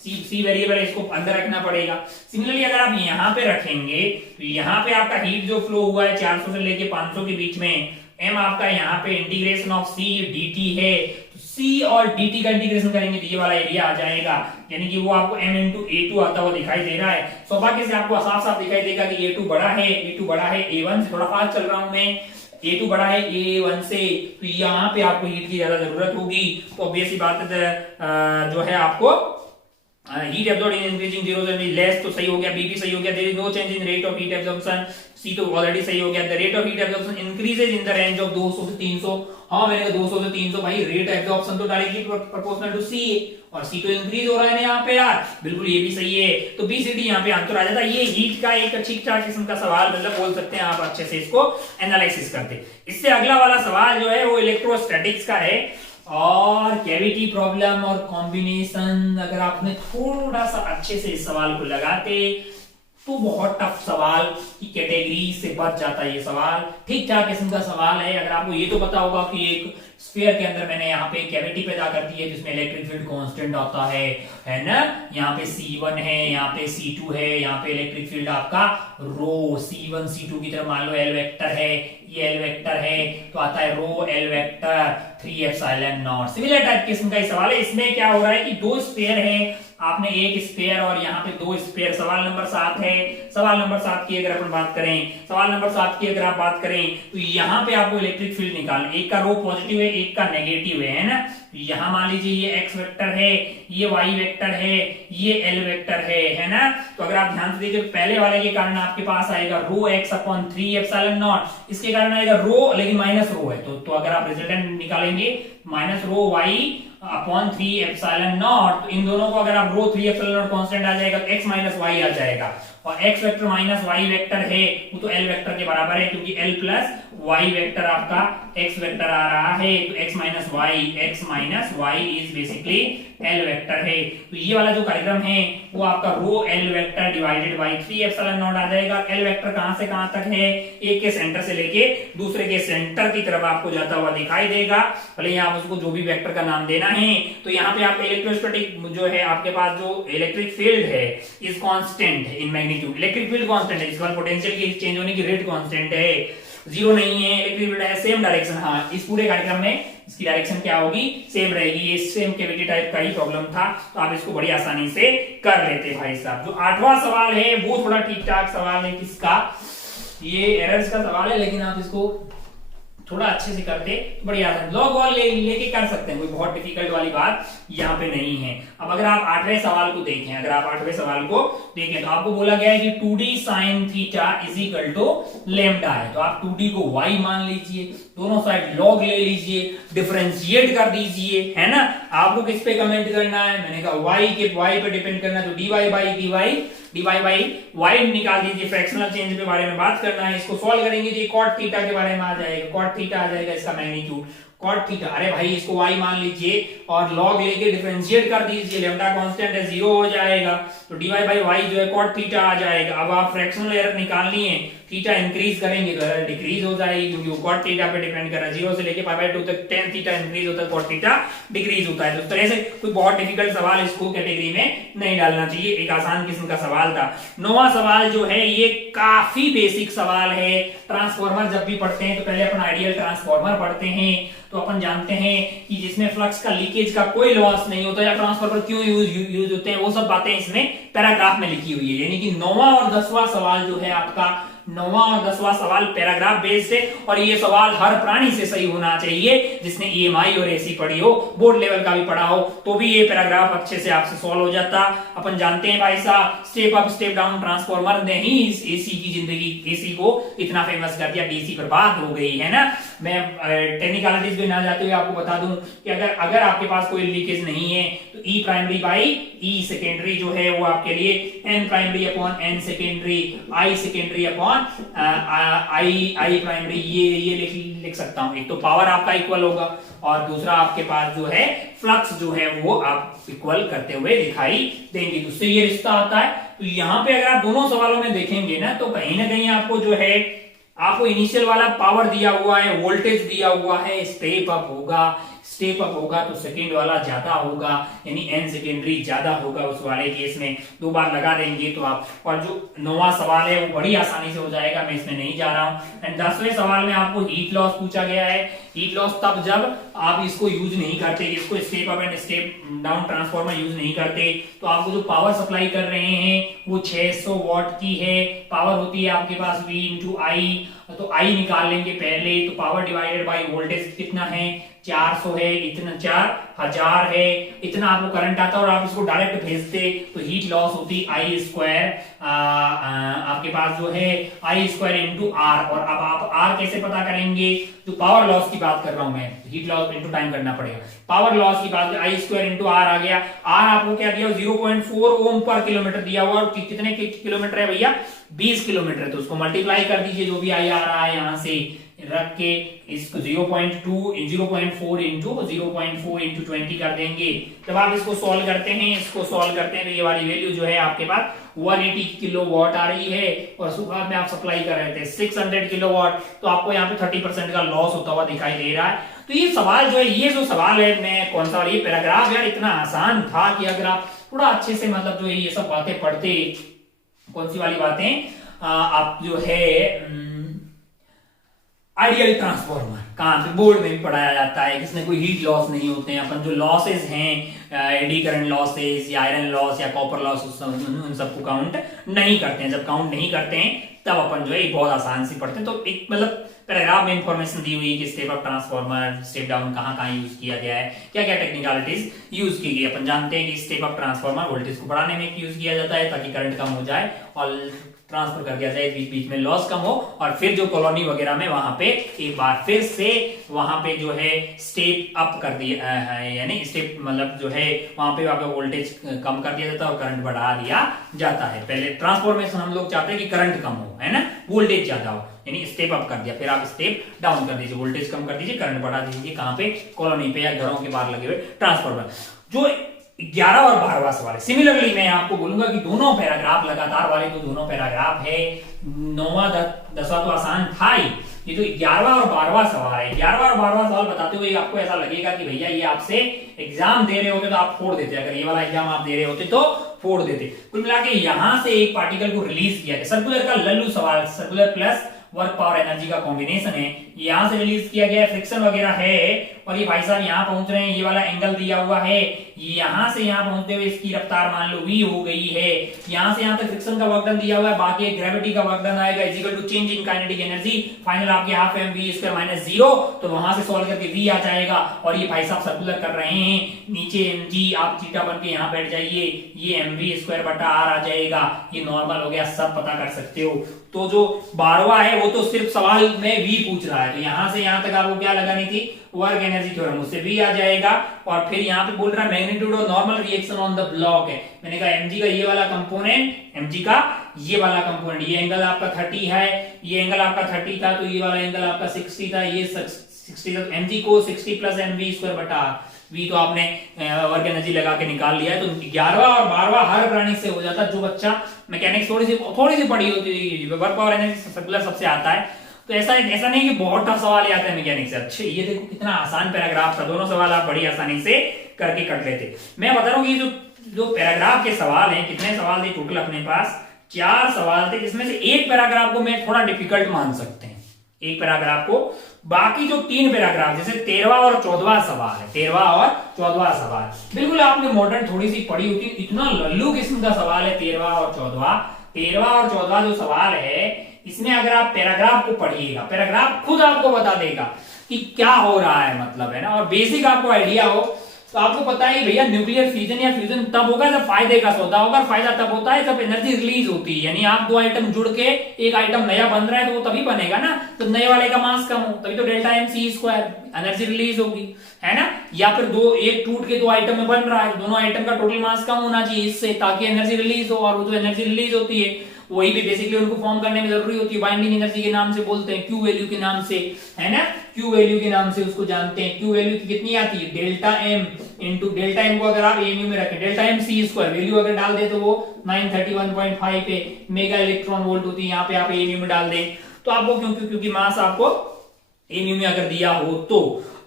सी वेरिएबल इसको अंदर रखना पड़ेगा। सिमिलरली अगर आप यहाँ पे रखेंगे तो यहाँ पे आपका हीट जो फ्लो हुआ है 400 से लेके 500 के बीच में, m आपका यहाँ पे इंटीग्रेशन ऑफ c dt है, तो c और dt का इंटीग्रेशन करेंगे तो ये वाला एरिया आ जाएगा, यानी कि वो आपको m इंटू A2 आता हुआ दिखाई दे रहा है। सौभाग्य से आपको साफ साफ दिखाई देगा कि A2 बड़ा है, A2 बड़ा है A1 से, थोड़ा फास्ट चल रहा हूं मैं, A2 बड़ा है A1 से, तो यहाँ पे आपको हीट की ज्यादा जरूरत होगी। तो ऑब्वियस सी बात है जो है आपको heat absorb in increasing zero से लेस तो सही हो गया, बी भी सही हो गया, there is no change in rate of heat absorption, C तो ऑलरेडी सही हो गया, the rate of heat absorption increases in the range of 200 से 300। हाँ मैंने कहा 200 से 300 भाई, रेट एब्जॉर्प्शन तो डायरेक्टली प्रोपोर्शनल टू सी है और सी तो इंक्रीज हो रहा है यहाँ पे यार, बिल्कुल ये भी सही है, तो बी सी डी यहाँ पे आंसर आ जाता है। ये हीट का एक ठीक ठाक किस्म का सवाल मतलब बोल सकते हैं आप, अच्छे से इसको एनालिसिस करते। इससे अगला वाला सवाल जो है वो इलेक्ट्रोस्टैटिक्स का है और कैविटी प्रॉब्लम और कॉम्बिनेशन। अगर आपने थोड़ा सा अच्छे से इस सवाल को लगाते तो बहुत टफ सवाल की कैटेगरी से बच जाता है ये सवाल, ठीक ठाक किस्म का सवाल है। अगर आपको ये तो पता होगा कि एक स्फीयर के अंदर मैंने यहाँ पे कैविटी पैदा कर दी है जिसमें इलेक्ट्रिक फील्ड कांस्टेंट आता है ना, यहाँ पे C1 है, यहाँ पे C2 है, यहाँ पे इलेक्ट्रिक फील्ड आपका रो C1 C2 की तरफ मान लो L वेक्टर है, ये L वेक्टर है तो आता है रो L vector 3 epsilon not. Similar type किस्म का ही सवाल है। इसमें क्या हो रहा है कि दो स्फीयर है, आपने एक स्फीयर और यहाँ पे दो स्फीयर। सवाल नंबर 7 है, सवाल नंबर 7 की अगर अपन बात करें, सवाल नंबर 7 की अगर आप बात करें तो यहाँ पे आपको इलेक्ट्रिक फील्ड निकालना, एक का रो पॉजिटिव है एक का नेगेटिव है ना। यहाँ मान लीजिए ये x वेक्टर है, ये y वेक्टर है, ये l वेक्टर है ना। तो अगर आप ध्यान से देखिए पहले वाले के कारण आपके पास आएगा रो x अपॉन 3 एप्सिलॉन नॉट, इसके कारण आएगा रो लेकिन माइनस रो है तो अगर आप रिजल्टेंट निकालेंगे minus rho y upon 3 epsilon not, तो इन दोनों को अगर आप रो 3 एप्सिलॉन नॉट कांस्टेंट आ जाएगा तो x माइनस वाई आ जाएगा और x vector minus y vector है वो तो l वेक्टर के बराबर है क्योंकि l प्लस y वेक्टर आपका x वेक्टर आ रहा है तो x minus y is basically l vector है। तो ये वाला जो कार्यक्रम है वो आपका rho l vector divided by 3 epsilon naught आ जाएगा। l वेक्टर कहां से कहां तक है, एक के सेंटर से लेके दूसरे के सेंटर की तरफ आपको जाता हुआ दिखाई देगा, भले आप उसको जो भी वेक्टर का नाम देना है। तो यहाँ पे आपका इलेक्ट्रोस्टैटिक जो है आपके पास जो इलेक्ट्रिक फील्ड है is constant in magnitude, electric field constant है, इसका पोटेंशियल की चेंज होने की रेट कांस्टेंट है, जीरो नहीं है, इलेक्ट्रिक फील्ड है सेम डायरेक्शन। हाँ इस पूरे कार्यक्रम में इसकी डायरेक्शन क्या होगी, सेम रहेगी। ये सेम कैविटी टाइप का ही प्रॉब्लम था तो आप इसको बड़ी आसानी से कर लेते भाई साहब। जो 8वां सवाल है वो थोड़ा ठीक ठाक सवाल है, किसका, ये एरर्स का सवाल है लेकिन आप इसको थोड़ा अच्छे से करते तो बढ़िया है। लॉग वॉल लेके कर सकते हैं, कोई बहुत डिफिकल्ट वाली बात यहाँ पे नहीं है। अब अगर आप 8वें सवाल को देखें, अगर आप 8वें सवाल को देखें तो आपको बोला गया है कि 2d sin theta is equal to lambda है, तो आप 2d को y मान लीजिए, दोनों साइड log ले लीजिए, डिफरेंशिएट कर दीजिए, है ना। आपको किस पे कमेंट करना है, मैंने कहा y पे डिपेंड करना, तो dy बाई y निकाल दीजिए, फ्रैक्शनल चेंज के बारे में बात करना है। इसको सॉल्व करेंगे तो cot थीटा के बारे में आ जाएगा, cot थीटा आ जाएगा इसका मैग्नीट्यूड cot थीटा। अरे भाई इसको y मान लीजिए और log लेके डिफरेंशिएट कर दीजिए, लैम्डा कांस्टेंट है 0 हो जाएगा तो dy बाई y जो है cot थीटा आ जाएगा। अब आप फ्रैक्शनल एरर निकालनी है, थीटा इंक्रीज करेंगे तो एरर डिक्रीज हो जाएगी क्योंकि वो cot थीटा पे डिपेंड कर रहा है, 0 से लेके π/2 तक tan थीटा इंक्रीज होता है, cot थीटा डिक्रीज होता है। तो इस तरह से कोई बहुत डिफिकल्ट सवाल इसको कैटेगरी में नहीं डालना चाहिए, एक आसान किस्म का सवाल था। 9वां सवाल जो है ये काफी बेसिक सवाल है। ट्रांसफार्मर जब भी पढ़ते हैं तो पहले अपन आइडियल ट्रांसफार्मर पढ़ते हैं, तो अपन जानते हैं कि जिसमें फ्लक्स का लीकेज का कोई लॉस नहीं होता या ट्रांसफार्मर क्यों यूज होते हैं वो सब बातें इसमें पैराग्राफ में लिखी हुई है। यानी कि 9वां और 10वां सवाल जो है आपका, 9वां और 10वां सवाल पैराग्राफ बेस्ड है और ये सवाल हर प्राणी से सही होना चाहिए जिसने ईएमआई और एसी पढ़ी हो, बोर्ड लेवल का भी पढ़ा हो, तो भी ये पैराग्राफ अच्छे से आपसे सॉल्व हो जाता। अपन जानते हैं भाई साहब step up step down transformer ने ही इस एसी की जिंदगी, एसी को इतना फेमस कर दिया, डीसी बर्बाद हो गई है ना। मैं टेक्निकलिटीज में ना जाते हुए आपको बता दूं कि अगर आपके पास कोई लीकेज नहीं है तो E primary by E secondary जो है वो आपके लिए N primary upon N secondary, I secondary upon I primary, ये लिख सकता हूं। एक तो पावर आपका इक्वल होगा और दूसरा आपके पास जो है फ्लक्स जो है वो आप इक्वल करते हुए दिखाई देंगे, तो उससे ये रिश्ता आता है। तो यहाँ पे अगर आप दोनों सवालों में देखेंगे ना तो कहीं ना कहीं आपको जो है आपको इनिशियल वाला पावर दिया हुआ है, वोल्टेज दिया हुआ है, स्टेप अप होगा तो सेकंड वाला ज्यादा होगा, यानी एन सेकेंडरी ज्यादा होगा उस वाले केस में। 2 बार लगा देंगे तो आप, और जो 9वां सवाल है वो बड़ी आसानी से हो जाएगा, मैं इसमें नहीं जा रहा हूं। एंड 10वें सवाल में आपको हीट लॉस पूछा गया है। हीट लॉस तब जब आप इसको यूज नहीं करते, इसको step up and step down transformer use नहीं करते, तो आपको जो पावर सप्लाई कर रहे हैं वो 600 वॉट की है, पावर होती है आपके पास V इंटू आई, तो आई निकाल लेंगे पहले, तो पावर डिवाइडेड बाय वोल्टेज कितना है 400 है, इतना 4 1000 है, इतना आपको करंट आता है और आप इसको डायरेक्ट भेजते तो हीट लॉस होती आई स्क्वायर, आपके पास जो है आई स्क्वायर इंटू आर। और अब आप आर कैसे पता करेंगे, जो पावर लॉस की बात कर रहा हूं मैं, हीट लॉस इंटू टाइम करना पड़ेगा, पावर लॉस की बात, आई स्क्वायर इंटू आर आ गया। आर आपको क्या दिया, 0.4 ओम पर किलोमीटर दिया हुआ, और कितने किलोमीटर है भैया, 20 किलोमीटर। तो उसको मल्टीप्लाई कर दीजिए, जो भी आई आ रहा है यहां से रख के इसको 0.4 इंटू 20 कर देंगे। जब आप इसको सॉल्व करते हैं, तो ये वाली वैल्यू जो है आपके पास 180 किलोवाट आ रही है, और सुबह में आप सप्लाई कर रहे थे 600 किलोवाट, तो आपको यहाँ पे 30% का लॉस होता हुआ दिखाई दे रहा है। तो ये सवाल जो है, ये जो सवाल है, मैं कौन सा, ये पैराग्राफ यार इतना आसान था कि अगर आप थोड़ा अच्छे से मतलब जो है ये सब बातें पढ़ते, कौन सी वाली बातें, आप जो है आइडियल ट्रांसफॉर्मर, कहां पे बोर्ड में भी पढ़ाया जाता है, किसने कोई हीट लॉस नहीं होते हैं, अपन जो लॉसेस हैं, एडी करंट लॉसेस या आयरन लॉस या कॉपर लॉस, उन सबको काउंट नहीं करते हैं। जब काउंट नहीं करते हैं तब अपन जो है बहुत आसान से पढ़ते हैं। तो एक मतलब पैराग्राफ में इंफॉर्मेशन दी हुई है कि step up transformer, step down कहां कहां यूज किया गया है, क्या क्या टेक्निकलिटीज यूज की गई। अपन जानते हैं कि स्टेप अप ट्रांसफॉर्मर वोल्टेज को बढ़ाने में यूज किया जाता है ताकि करंट कम हो जाए और ट्रांसफर कर दिया जाए, बीच बीच में लॉस कम हो, और फिर जो कॉलोनी वगैरह में वहां पे एक बार फिर से वहां पे जो है स्टेप अप कर दिया है, यानी स्टेप मतलब जो है वहां पे आपका वोल्टेज कम कर दिया जाता है और करंट बढ़ा दिया जाता है। पहले ट्रांसफॉर्मेशन हम लोग चाहते हैं कि करंट कम हो, है ना, वोल्टेज ज्यादा हो, यानी स्टेप अप कर दिया, फिर आप स्टेप डाउन कर दीजिए, वोल्टेज कम कर दीजिए, करंट बढ़ा दीजिए। कहां पे, कॉलोनी पे या घरों के बाहर लगे हुए ट्रांसफॉर्मर। जो 11 और 12वां सवाल है, सिमिलरली मैं आपको बोलूंगा कि दोनों पैराग्राफ लगातार वाले तो दोनों पैराग्राफ है, 9वां 10वां तो आसान था ही, ये तो 11वां और 12वां सवाल है। 11वां और 12वां सवाल बताते हुए आपको ऐसा लगेगा कि भैया ये आपसे एग्जाम दे रहे होते तो आप फोड़ देते, अगर ये वाला एग्जाम आप दे रहे होते तो फोड़ देते। कुल मिला के यहां से एक पार्टिकल को रिलीज किया गया, सर्कुलर का लल्लू सवाल, circular plus work power energy का कॉम्बिनेशन है, यहां से रिलीज किया गया, फ्रिक्शन वगैरह है, और ये भाई साहब यहां पहुंच रहे हैं, ये वाला एंगल दिया हुआ है, यहां से यहां पहुंचते हुए इसकी रफ्तार मान लो v हो गई है, यहां से यहां तक फ्रिक्शन का वर्क डन दिया हुआ है, बाकी ग्रेविटी का वर्क डन आएगा is equal to change in kinetic energy, final आपके half M V square minus 0, तो वहां से सॉल्व करके v आ जाएगा, और ये भाई साहब सर्कुलर कर रहे हैं, नीचे mg आप थीटा बन के यहां बैठ जाइए, ये mv स्क्वायर बटा r आ जाएगा, ये नॉर्मल हो गया, सब पता कर सकते हो। तो जो 12वां है वो तो सिर्फ सवाल में v पूछ रहा है, तो यहां से यहां तक आपको क्या लगानी थी, वर्क एनर्जी थ्योरम, उससे v आ जाएगा, और फिर यहाँ पे बोल रहा है magnitude of normal reaction on the block है, मैंने कहा mg का ये वाला कंपोनेंट, mg का ये वाला कंपोनेंट, ये एंगल आपका 30 है, ये एंगल आपका 30 था, तो ये वाला एंगल आपका 60 था, ये 60 था, mg को 60 प्लस mv स्क्वायर बटा v, तो आपने वर्क एनर्जी लगा के निकाल लिया है। तो 11वां और 12वां हर प्राणी से हो जाता, जो बच्चा मैकेनिक्स थोड़ी सी पढ़ी होती, वर्क पावर एनर्जी सर्कुलर सबसे आता है, तो ऐसा नहीं कि बहुत टफ सवाल आता है मैकेनिक्स से। अच्छे ये देखो कितना आसान पैराग्राफ था, दोनों सवाल आप बड़ी आसानी से करके कर लेते। मैं बता रहा हूँ कि जो पैराग्राफ के सवाल हैं, कितने सवाल थे टोटल अपने पास, 4 सवाल थे, जिसमें से एक पैराग्राफ को मैं थोड़ा डिफिकल्ट मान सकते हैं, एक पैराग्राफ को, बाकी जो 3 पैराग्राफ, जैसे 13वां और 14वां सवाल है, 13वां और 14वां सवाल बिल्कुल आपने मॉडर्न थोड़ी सी पढ़ी होती, इतना लल्लू किस्म का सवाल है 13वां और 14वां जो सवाल है, इसमें अगर आप पैराग्राफ को पढ़िएगा, पैराग्राफ खुद आपको बता देगा कि क्या हो रहा है, मतलब है ना, और बेसिक आपको आइडिया हो, तो आपको पता है भैया न्यूक्लियर फिजन या फ्यूजन तब होगा जब फायदे का सौदा होगा, फायदा तब होता है जब एनर्जी रिलीज होती है, यानी आप 2 आइटम जुड़ के एक आइटम नया बन रहा है, तो वो तभी बनेगा ना जब नए वाले का मास कम हो, तभी तो delta M C square energy release होगी, है ना, या फिर एक टूट के 2 आइटम में बन रहा है, दोनों आइटम का टोटल मास कम होना चाहिए इससे, ताकि एनर्जी रिलीज हो, और वो जो एनर्जी रिलीज होती है वही भी बेसिकली उनको फॉर्म करने में जरूरी होती है, बाइंडिंग एनर्जी के नाम से बोलते हैं, क्यू वैल्यू के नाम से, है ना, क्यू वैल्यू के नाम से उसको जानते हैं। क्यू वैल्यू कितनी आती है, delta M into delta M को अगर आप एमयू में रखें, delta M C square value अगर डाल दे तो वो 931.5 पे मेगा इलेक्ट्रॉन वोल्ट होती है, यहाँ पे आप एमयू में डाल दें तो आपको क्योंकि मास आपको एमयू में अगर दिया हो, तो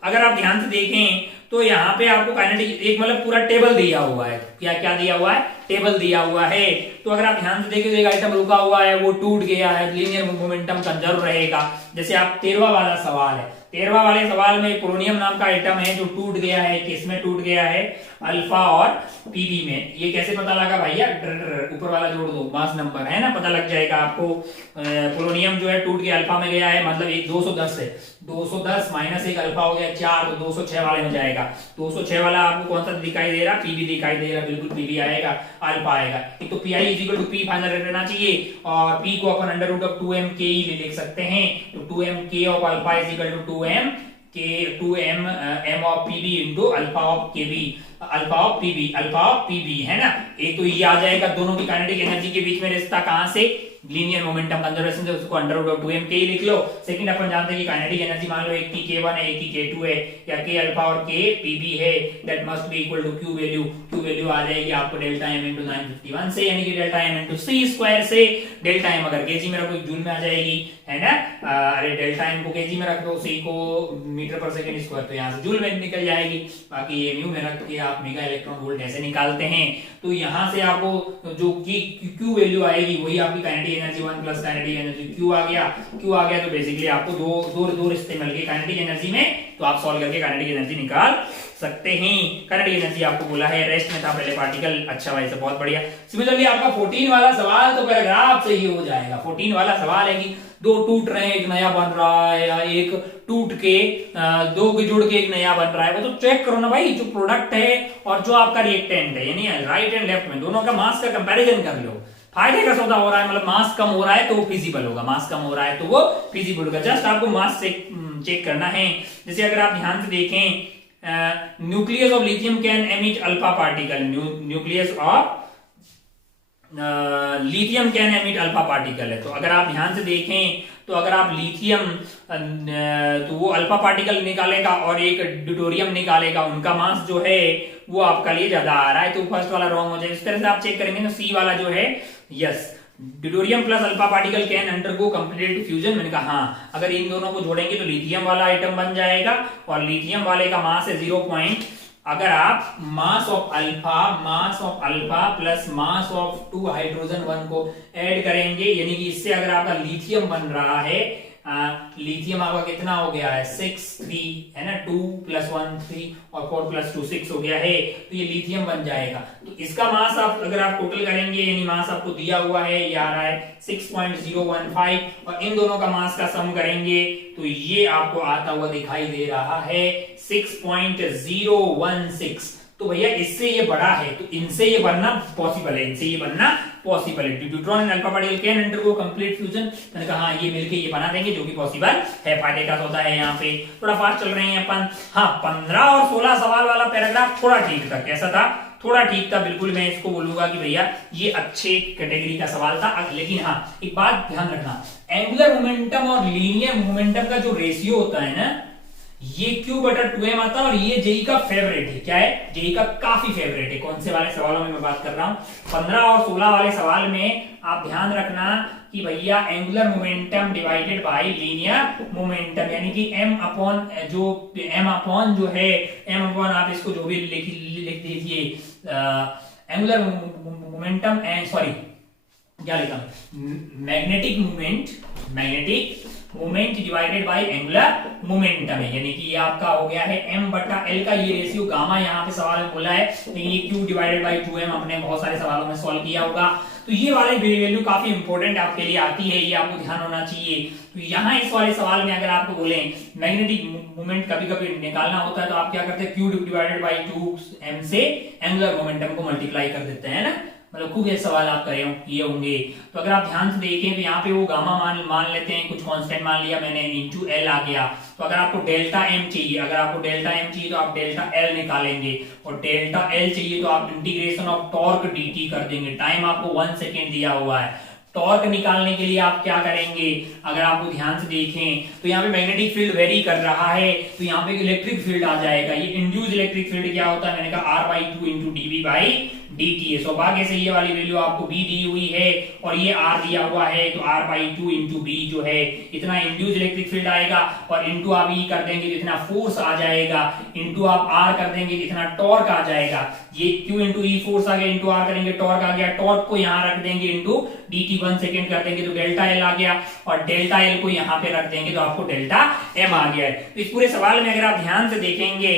अगर आप ध्यान से देखें तो यहाँ पे आपको काइनेटिक एक मतलब पूरा टेबल दिया हुआ है, क्या दिया हुआ है, टेबल दिया हुआ है, तो अगर आप ध्यान से देखें तो एक आइटम रुका हुआ है, वो टूट गया है, लीनियर मोमेंटम कंजर्व रहेगा। जैसे आप 13वां वाला सवाल है, 13वां वाले सवाल में पोलोनियम नाम का आइटम है जो टूट गया है, किसमें टूट गया है, अल्फा और पीबी में। ये कैसे पता लगा भैया, ऊपर वाला जोड़ दो, मास नंबर है ना, पता लग जाएगा आपको। पोलोनियम जो है टूट के अल्फा में गया है, मतलब एक 210 है, 210 माइनस एक अल्फा हो गया 4, तो 206 वाले में जाएगा। 206 वाला आपको कौन सा दिखाई दे रहा, पीबी दिखाई दे रहा, बिल्कुल पीबी आएगा, अल्फा आएगा। एक तो P I equal to P final रहना चाहिए, और पी को अपन अंडर रूट ऑफ 2m के ही लिख सकते हैं, तो 2m k of alpha is equal to 2m m of PB into alpha of KB, alpha of PB है ना। एक तो ये आ जाएगा, दोनों की काइनेटिक एनर्जी के बीच में रिश्ता कहां से, लीनियर मोमेंटम कंजर्वेशन से, उसको अंडर रूट ऑफ 2m के ही लिख लो। सेकंड अपन जानते हैं कि काइनेटिक एनर्जी मान लो एक की k1 है, एक की k2 है, या k अल्फा और k pb है, that must be equal to q value आ जाएगी आपको डेल्टा m into 951 से, यानी कि delta m into c square से। डेल्टा m अगर kg में रखो जूल में आ जाएगी, है ना। अरे डेल्टा m को kg में रख दो, c को मीटर पर सेकंड स्क्वायर, तो यहाँ से जूल में निकल जाएगी। बाकी ये म्यू में रख के आप मेगा इलेक्ट्रॉन वोल्ट ऐसे निकालते हैं, तो यहाँ से आपको जो q वैल्यू आएगी वही आपकी kinetic energy 1 plus kinetic energy q आ गया। तो बेसिकली आपको दो रिश्ते मिल गए काइनेटिक एनर्जी में, तो आप सॉल्व करके काइनेटिक एनर्जी निकाल सकते हैं। काइनेटिक एनर्जी आपको बोला है, रेस्ट में था पहले पार्टिकल। अच्छा भाई, सब बहुत बढ़िया। सिमिलरली आपका 14 वाला सवाल तो पैराग्राफ से ही हो जाएगा। 14 वाला सवाल है कि दो टूट रहे हैं, एक नया बन रहा है, या एक टूट के दो के जुड़ के एक नया बन रहा है, वो तो चेक करो ना भाई, जो प्रोडक्ट है और जो आपका रिएक्टेंट है, यानी राइट एंड लेफ्ट में दोनों का मास का कंपैरिजन कर लो। फायदे का सौदा हो रहा है, मतलब मास कम हो रहा है तो वो फिजिबल होगा, मास कम हो रहा है तो वो फिजिबल होगा। जस्ट आपको मास चेक करना है। जैसे अगर आप ध्यान से देखें, nucleus of lithium can emit alpha particle, nucleus of lithium can emit alpha particle है। तो अगर आप ध्यान से देखें, तो अगर आप लिथियम तो वो अल्फा पार्टिकल निकालेगा और एक ड्यूटेरियम निकालेगा, उनका मास जो है वो आपका लिए ज्यादा आ रहा है, तो फर्स्ट वाला रॉन्ग हो जाएगा। इस तरह से आप चेक करेंगे तो सी वाला जो है yes, deuterium plus alpha particle can undergo complete fusion. मैंने कहा हाँ, अगर इन दोनों को जोड़ेंगे तो लिथियम वाला आइटम बन जाएगा, और लिथियम वाले का मास है 0. अगर आप mass of alpha plus mass of 2 hydrogen 1 को ऐड करेंगे, यानी कि इससे अगर आपका लिथियम बन रहा है, लिथियम आपका कितना हो गया है 6 3 है ना, 2 + 1 3 और 4 + 2 6 हो गया है, तो ये लिथियम बन जाएगा। तो इसका मास आप अगर आप टोटल करेंगे, यानी मास आपको दिया हुआ है, ये आ रहा है 6.015, और इन दोनों का मास का सम करेंगे तो ये आपको आता हुआ दिखाई दे रहा है 6.016। तो भैया इससे ये बड़ा है, तो इनसे ये बनना पॉसिबल है, deuteron and alpha particle can undergo complete fusion. मैंने कहा हाँ, ये मिलके ये बना देंगे, जो कि पॉसिबल है। फायदे का सौदा है। यहाँ पे थोड़ा फास्ट चल रहे हैं अपन। हाँ, 15 और 16 सवाल वाला पैराग्राफ थोड़ा ठीक था। कैसा था? थोड़ा ठीक था, बिल्कुल। मैं इसको बोलूंगा कि भैया ये अच्छे कैटेगरी का सवाल था। लेकिन हाँ, एक बात ध्यान रखना, एंगुलर मोमेंटम और लीनियर मोमेंटम का जो रेशियो होता है ना, ये Q/2m आता है, और ये जेई का फेवरेट है। क्या है? जेई का काफी फेवरेट है। कौन से वाले सवालों में मैं बात कर रहा हूं? 15 और 16 वाले सवाल में आप ध्यान रखना कि भैया angular momentum divided by linear momentum, यानी कि m अपॉन जो है m अपॉन, आप इसको जो भी लिख दीजिए, एंगुलर मोमेंटम, सॉरी क्या लिखा, magnetic moment divided by angular momentum है, यानी कि ये आपका हो गया है m/l का ये रेशियो। गामा यहाँ पे सवाल में बोला है, लेकिन ये Q/2m अपने बहुत सारे सवालों में सॉल्व किया होगा। तो ये वाले वैल्यू काफी इंपॉर्टेंट आपके लिए आती है, ये आपको ध्यान होना चाहिए। तो यहाँ इस वाले सवाल में अगर आपको बोले मैग्नेटिक मोमेंट कभी कभी निकालना होता है, तो आप क्या करते हैं, Q/2m से एंगुलर मोमेंटम को मल्टीप्लाई कर देते हैं ना। मतलब खूब ये सवाल आप करे ये होंगे। तो अगर आप ध्यान से देखें तो यहाँ पे वो गामा मान लेते हैं, कुछ कांस्टेंट मान लिया मैंने, इंटू एल आ गया। तो अगर आपको डेल्टा एम चाहिए, तो आप डेल्टा एल निकालेंगे, और डेल्टा एल चाहिए तो आप इंटीग्रेशन ऑफ टॉर्क dt कर देंगे। टाइम आपको 1 सेकेंड दिया हुआ है। टॉर्क निकालने के लिए आप क्या करेंगे, अगर आपको ध्यान से देखें तो यहाँ पे मैग्नेटिक फील्ड वेरी कर रहा है, तो यहाँ पे इलेक्ट्रिक फील्ड आ जाएगा। ये इंड्यूस इलेक्ट्रिक फील्ड क्या होता है, मैंने कहा R/2 × dV/dt dt है। सौभाग्य से ये वाली वैल्यू आपको b दी हुई है और ये r दिया हुआ है, तो r/2 इंटू बी जो है इतना इंड्यूस इलेक्ट्रिक फील्ड आएगा, और इंटू आप e कर देंगे तो इतना फोर्स आ जाएगा, इंटू आप r कर देंगे तो इतना टॉर्क आ जाएगा। ये q इंटू ई फोर्स आ गया, इंटू r करेंगे टॉर्क आ गया, टॉर्क को यहाँ रख देंगे इंटू dt 1 सेकेंड कर देंगे तो डेल्टा एल आ गया, और डेल्टा एल को यहाँ पे रख देंगे तो आपको डेल्टा एम आ गया है। तो इस पूरे सवाल में अगर आप ध्यान से देखेंगे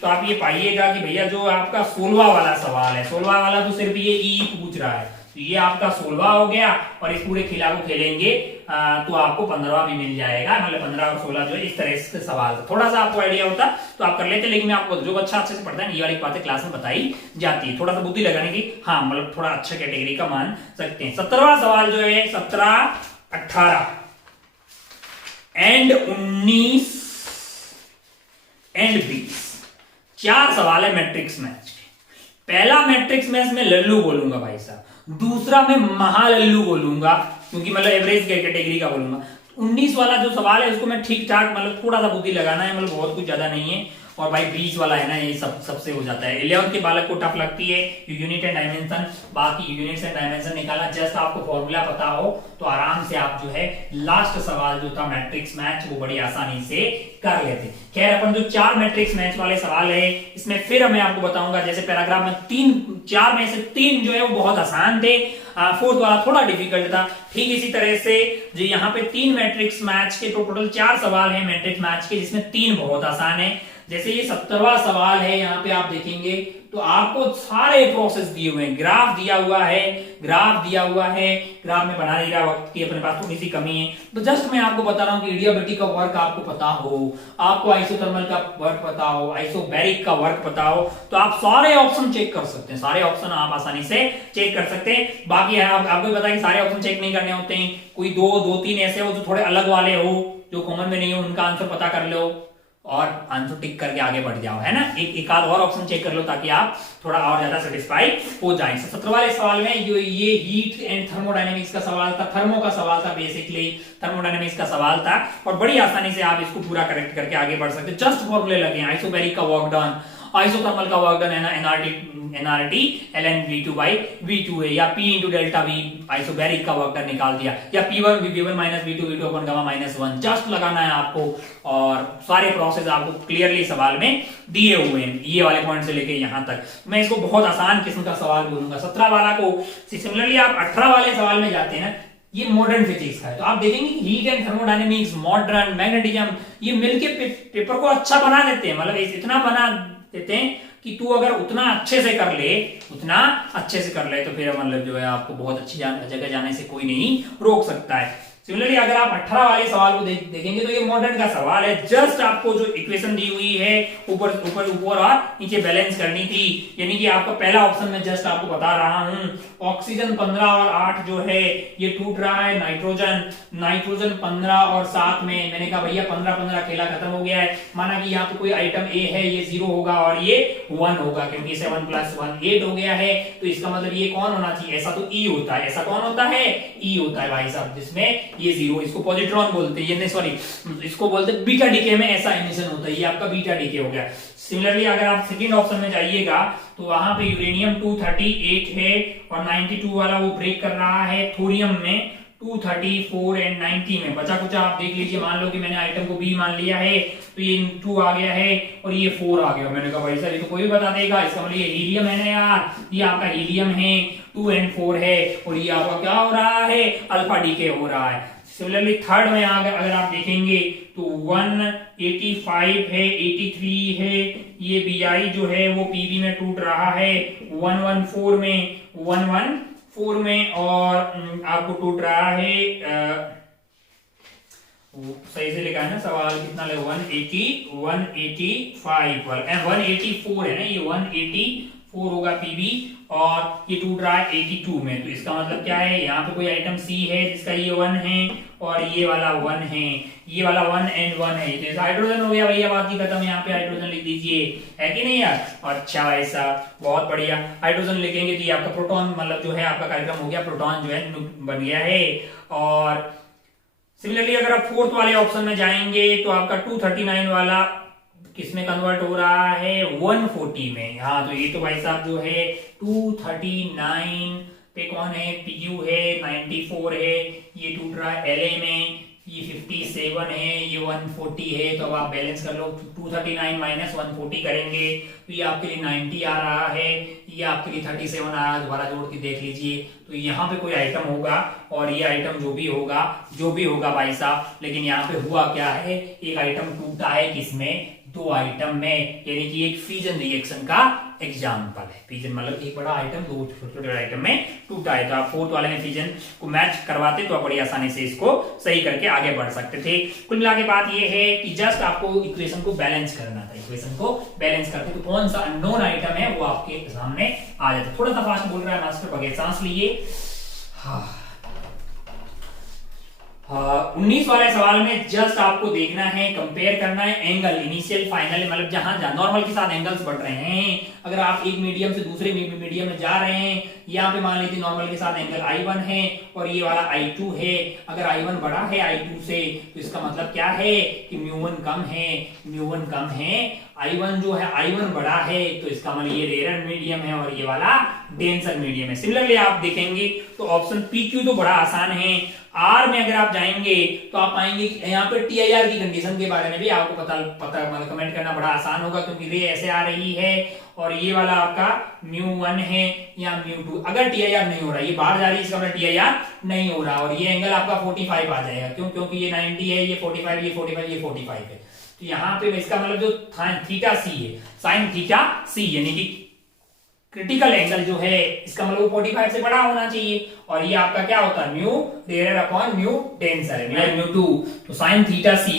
तो आप ये पाइएगा कि भैया जो आपका 16वां वाला सवाल है, 16वां वाला तो सिर्फ ये ई पूछ रहा है, तो ये आपका 16वां हो गया, और इस पूरे खिला को खेलेंगे तो आपको 15वां भी मिल जाएगा, मतलब 15 और 16 जो है इस तरह से सवाल था। थोड़ा सा आपको आइडिया होता तो आप कर लेते, लेकिन मैं आपको जो अच्छा अच्छे से पढ़ता है ये वाली बातें क्लास में बताई जाती है, थोड़ा सा बुद्धि लगाने की, हाँ मतलब थोड़ा अच्छा कैटेगरी का मान सकते हैं। 17वां सवाल जो है 17, 18 एंड 19 एंड 20 4 सवाल है मैट्रिक्स मैच के। पहला मैट्रिक्स मैच में लल्लू बोलूंगा भाई साहब, दूसरा मैं महालल्लू बोलूंगा क्योंकि मतलब एवरेज कैटेगरी का बोलूंगा। 19 वाला जो सवाल है उसको मैं ठीक ठाक मतलब थोड़ा सा बुद्धि लगाना है, मतलब बहुत कुछ ज्यादा नहीं है। और भाई 20 वाला है ना, ये सबसे हो जाता है, 11th के बालक को टफ लगती है यूनिट एंड डायमेंशन, बाकी यूनिट्स एंड डायमेंशन निकालना, जस्ट आपको फॉर्मूला पता हो तो आराम से आप जो है लास्ट सवाल जो था मैट्रिक्स मैच वो बड़ी आसानी से कर लेते। खैर अपन जो 4 मैट्रिक्स मैच वाले सवाल है इसमें फिर मैं आपको बताऊंगा, जैसे पैराग्राफ में 4 में से 3 जो है वो बहुत आसान थे, 4th वाला थोड़ा डिफिकल्ट था। ठीक इसी तरह से जो यहाँ पे 3 मैट्रिक्स मैच के टोटल 4 सवाल है मैट्रिक्स मैच के, जिसमें 3 बहुत आसान है। जैसे ये 17वां सवाल है, यहाँ पे आप देखेंगे तो आपको सारे प्रोसेस दिए हुए हैं, ग्राफ दिया हुआ है, ग्राफ में बना नहीं रहा, वक्त की अपने पास थोड़ी सी कमी है, तो जस्ट मैं आपको बता रहा हूँ कि एडियाबेटिक का वर्क आपको पता हो, आपको आइसोथर्मल का वर्क पता हो, आइसोबैरिक का वर्क पता हो, तो आप सारे ऑप्शन चेक कर सकते हैं, सारे ऑप्शन आप आसानी से चेक कर सकते हैं। बाकी आपको पता है कि सारे ऑप्शन चेक नहीं करने होते हैं, कोई 2-3 ऐसे हो जो थोड़े अलग वाले हो, जो कॉमन में नहीं हो, उनका आंसर पता कर लो और आंसर टिक करके आगे बढ़ जाओ, है ना। एक आध और ऑप्शन चेक कर लो ताकि आप थोड़ा और ज्यादा सेटिस्फाई हो जाए। 17 वाले सवाल में ये हीट एंड थर्मोडायनेमिक्स का सवाल था, थर्मो का सवाल था, बेसिकली थर्मोडायनेमिक्स का सवाल था, और बड़ी आसानी से आप इसको पूरा करेक्ट करके आगे बढ़ सकते। जस्ट फॉर्मूले लगे, आइसोबैरिक का वर्क डन, आइसोथर्मल का वर्क डन है ना, NRT ln v2 by v2 है, या p into delta v isobaric का वर्क डन निकाल दिया, या p1 v1 माइनस v2 अपन गामा -1 जस्ट लगाना है आपको, और सारे प्रोसेस आपको क्लियरली सवाल में दिए हुए हैं, ये वाले पॉइंट से लेके यहां तक। मैं इसको बहुत आसान किस्म का सवाल बोलूंगा। 17 वाला को सिमिलरली आप 18 वाले सवाल में जाते हैं, ये मॉडर्न फिजिक्स का है, तो आप देखेंगे कि heat and thermodynamics, modern, magnetism, ये मिलके पेपर को अच्छा बना देते हैं, मतलब इतना बना देते हैं कि तू अगर उतना अच्छे से कर ले तो फिर मतलब जो है आपको बहुत अच्छी जगह जाने से कोई नहीं रोक सकता है। सिमिलरली अगर आप 18 वाले सवाल को देखेंगे तो ये मॉडर्न का सवाल है, जस्ट आपको जो इक्वेशन दी हुई है ऊपर और नीचे बैलेंस करनी थी, यानी कि आपका पहला ऑप्शन में जस्ट आपको बता रहा हूं, ऑक्सीजन 15 और 8 जो है ये टूट रहा है, नाइट्रोजन 15 और 7 में, मैंने कहा भैया 15 खेला खत्म हो गया है, माना कि यहाँ पे कोई आइटम ए है, ये 0 होगा और ये 1 होगा, क्योंकि 7 + 1 8 हो गया है, तो इसका मतलब ये कौन होना चाहिए, ऐसा तो ई होता है, ऐसा कौन होता है, ई होता है भाई साहब, जिसमें ये 0, इसको पॉजिट्रॉन बोलते हैं, ये सॉरी इसको बोलते हैं बीटा डीके में ऐसा एमिशन होता है, ये आपका बीटा डीके हो गया। सिमिलरली अगर आप सेकंड ऑप्शन में जाइएगा तो वहां पे यूरेनियम 238 है और 92 वाला वो ब्रेक कर रहा है, थोरियम में 234 एंड 90 में बचा कुछ आप देख लीजिए, मान लो कि मैंने आइटम को बी मान लिया है तो ये 2 आ गया है और ये 4 आ गया, मैंने कहा भाई सर ये तो कोई भी बता देगा, इसका मतलब ये हीलियम है ना यार, ये आपका हीलियम है, 2 and 4 है, और ये आपका क्या हो रहा है, अल्फा डीके हो रहा है। सिमिलरली थर्ड में अगर आप देखेंगे तो 185 है, 83 है, ये बीआई जो है वो पीबी में टूट रहा है, 114 में और आपको टूट रहा है, सही से लिखा है ना सवाल, कितना ले 185 184 है ना, ये 184 होगा पीबी, और ये टूट रहा है 82 में, तो इसका मतलब क्या है, यहाँ पे कोई आइटम सी है जिसका ये 1 है और ये वाला 1 है, ये वाला 1 and 1 है, तो हाइड्रोजन हो गया भैया, बात ही खत्म, यहाँ पे हाइड्रोजन लिख दीजिए, है कि नहीं यार। अच्छा ऐसा बहुत बढ़िया, हाइड्रोजन लिखेंगे तो ये आपका प्रोटॉन मतलब जो है आपका कार्यक्रम हो गया, प्रोटॉन जो है बन गया है। और सिमिलरली अगर आप फोर्थ वाले ऑप्शन में जाएंगे तो आपका 239 वाला किसमें कन्वर्ट हो रहा है 140 में। हाँ तो ये तो भाई साहब जो है 239 पे कौन है, पीयू है, 94 है, ये टूट रहा है एलए में, ये 57 है, ये 140 है। तो अब आप बैलेंस कर लो, 239 माइनस 140 करेंगे तो ये आपके लिए 90 आ रहा है, ये आपके लिए 37 आ रहा है। दोबारा जोड़ के देख लीजिए तो यहाँ पे कोई आइटम होगा और ये आइटम जो भी होगा भाई साहब, लेकिन यहाँ पे हुआ क्या है, एक आइटम टूटा है किसमें, दो आइटम में, यानी कि एक फ्यूजन रिएक्शन का एग्जाम्पल है। फ्यूजन मतलब एक बड़ा आइटम दो छोटे आइटम में टूटा है। तो आप फोर्थ वाले में फ्यूजन को मैच करवाते तो आप बड़ी आसानी से इसको सही करके आगे बढ़ सकते थे। कुल मिला के बात ये है कि जस्ट आपको इक्वेशन को बैलेंस करना था। इक्वेशन को बैलेंस करते तो कौन सा अननोन आइटम है वो आपके सामने आ जाता। थोड़ा सा फास्ट बोल रहा है मास्टर, बगैर सांस लिए। 19 वाले सवाल में जस्ट आपको देखना है, कंपेयर करना है एंगल इनिशियल फाइनल, मतलब जहां जहां नॉर्मल के साथ एंगल्स बढ़ रहे हैं। अगर आप एक मीडियम से दूसरे मीडियम में जा रहे हैं, यहाँ पे मान लीजिए नॉर्मल के साथ एंगल I1 है और ये वाला I2 है। अगर I1 बड़ा है I2 से तो इसका मतलब क्या है कि μ1 कम है, I1 जो है I1 बड़ा है तो इसका मतलब ये रेयर मीडियम है और ये वाला डेंसर मीडियम है। सिमिलरली आप देखेंगे तो ऑप्शन PQ तो बड़ा आसान है। आर में अगर आप जाएंगे तो आप पाएंगे यहाँ पे TIR की कंडीशन के बारे में भी आपको पता मतलब कमेंट करना बड़ा आसान होगा, क्योंकि रे ऐसे आ रही है और ये वाला आपका μ1 है या μ2। अगर TIR नहीं हो रहा, ये बाहर जा रही है, इसका मतलब TIR नहीं हो रहा और ये एंगल आपका 45 आ जाएगा। क्यों? क्योंकि ये 90 है, ये 45, ये 45, ये 45 है। तो यहाँ पे इसका मतलब जो थीटा सी है, साइन थीटा सी, यानी कि क्रिटिकल एंगल जो है इसका मतलब 45 से बड़ा होना चाहिए। और ये आपका क्या होता है, mu rarer upon mu denser है, म्यू2। तो sine theta C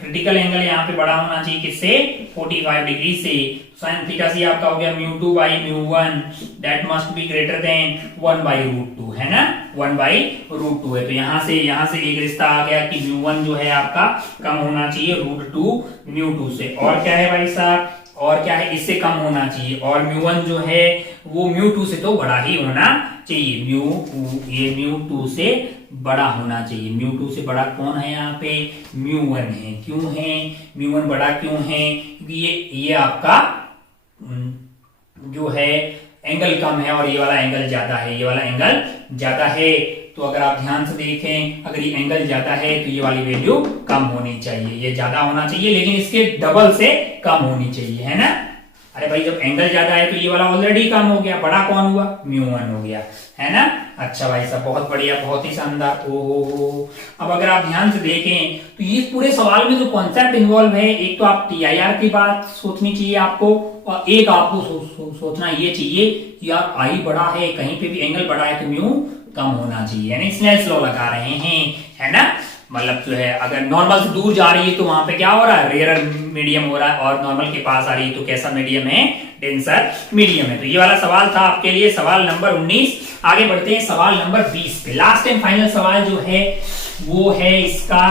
critical angle यहाँ पे बड़ा होना चाहिए किससे, 45 डिग्री से। साइन थीटा सी आपका हो गया μ2 by μ1, that must be greater than 1/√2, है ना, 1/√2 है। तो यहाँ से एक रिश्ता आ गया कि μ1 जो है आपका कम होना चाहिए √2 μ2 से। और क्या है भाई साहब, और क्या है, इससे कम होना चाहिए। और μ1 जो है वो μ2 से तो बड़ा ही होना चाहिए, ये μ2 से बड़ा होना चाहिए। μ2 से बड़ा कौन है यहाँ पे, μ1 है। क्यों है μ1 बड़ा, क्यों है, क्योंकि ये आपका जो है एंगल कम है और ये वाला एंगल ज्यादा है। तो अगर आप ध्यान से देखें, अगर ये एंगल ज्यादा है तो ये वाली वैल्यू कम होनी चाहिए, ये ज्यादा होना चाहिए लेकिन इसके डबल से कम होनी चाहिए, है ना। अरे भाई जब एंगल ज्यादा है तो ये वाला ऑलरेडी कम हो गया, बड़ा कौन हुआ, μ1 हो गया, है ना। अच्छा भाई साहब, बहुत बढ़िया, बहुत ही शानदार। ओहो, अब अगर आप ध्यान से देखें तो ये पूरे सवाल में जो कॉन्सेप्ट इन्वॉल्व है, एक तो आप TIR की बात सोचनी चाहिए आपको, और एक आपको सोचना ये चाहिए कि यार I बड़ा है, कहीं पे भी एंगल बड़ा है तो म्यू कम होना चाहिए, यानी स्नेल्स लॉ लगा रहे हैं, है ना। मतलब जो है अगर नॉर्मल से दूर जा रही है तो वहां पे क्या हो रहा है, रेयर मीडियम हो रहा है, और नॉर्मल के पास आ रही है तो कैसा मीडियम है, डेंसर मीडियम है। तो ये वाला सवाल था आपके लिए सवाल नंबर 19। आगे बढ़ते हैं सवाल नंबर 20 पे। लास्ट एंड फाइनल सवाल जो है वो है इसका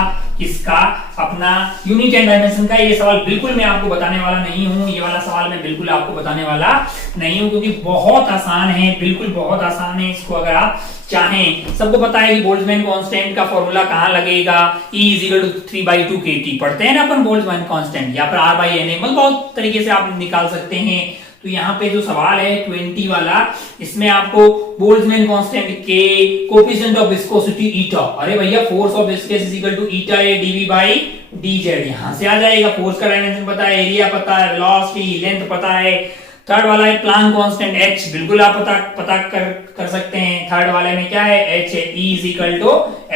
अपना यूनिट एंड डायमेंशन का। ये सवाल बिल्कुल मैं आपको बताने वाला नहीं हूं, ये वाला सवाल मैं बिल्कुल आपको बताने वाला नहीं हूं, क्योंकि बहुत आसान है, बिल्कुल बहुत आसान है। इसको अगर आप चाहें, सबको पता है कि बोल्ट्जमैन कांस्टेंट का फॉर्मूला कहां लगेगा, E = 3/2 kT पढ़ते हैं ना अपन बोल्ट्जमैन कांस्टेंट, या फिर R/NA, मतलब बहुत तरीके से आप निकाल सकते हैं। तो यहाँ पे जो सवाल है 20 वाला, इसमें आपको बोल्ट्जमैन कांस्टेंट के कोएफिशिएंट ऑफ विस्कोसिटी ईटा, अरे भैया force of viscous = eta A dV/dz, यहां से आ जाएगा। फोर्स का डायमेंशन पता है, एरिया पता है, वेलोसिटी, लेंथ पता है। थर्ड वाला है प्लांक कांस्टेंट H, बिल्कुल आप पता कर सकते हैं। थर्ड वाले में क्या है, H है, E =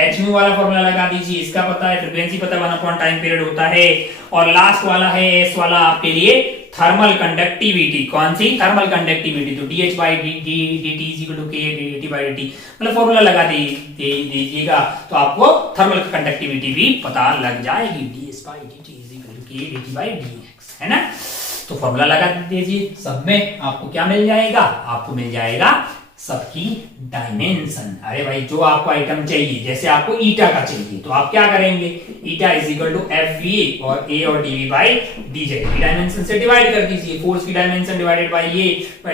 hν वाला फॉर्मूला लगा दीजिए, इसका पता है। फ्रीक्वेंसी पता है, 1 टाइम पीरियड होता है। और लास्ट वाला है S वाला आपके लिए थर्मल कंडक्टिविटी। कौन सी, थर्मल कंडक्टिविटी। तो dH/dt = kT/dt, मतलब फॉर्मूला लगा दीजिएगा तो आपको थर्मल कंडक्टिविटी भी पता लग जाएगी, dH/dt = kT/dx, है ना। तो फॉर्मूला लगा दीजिए, सब में आपको क्या मिल जाएगा, आपको मिल जाएगा सबकी डायमेंशन। अरे भाई जो आपको आइटम चाहिए, जैसे आपको ईटा का चाहिए तो आप क्या करेंगे, eta is equal to F V और ए और डीवी बाई डी जेड की डायमेंशन से डिवाइड कर दीजिए। फोर्स की डायमेंशन डिवाइडेड बाई ये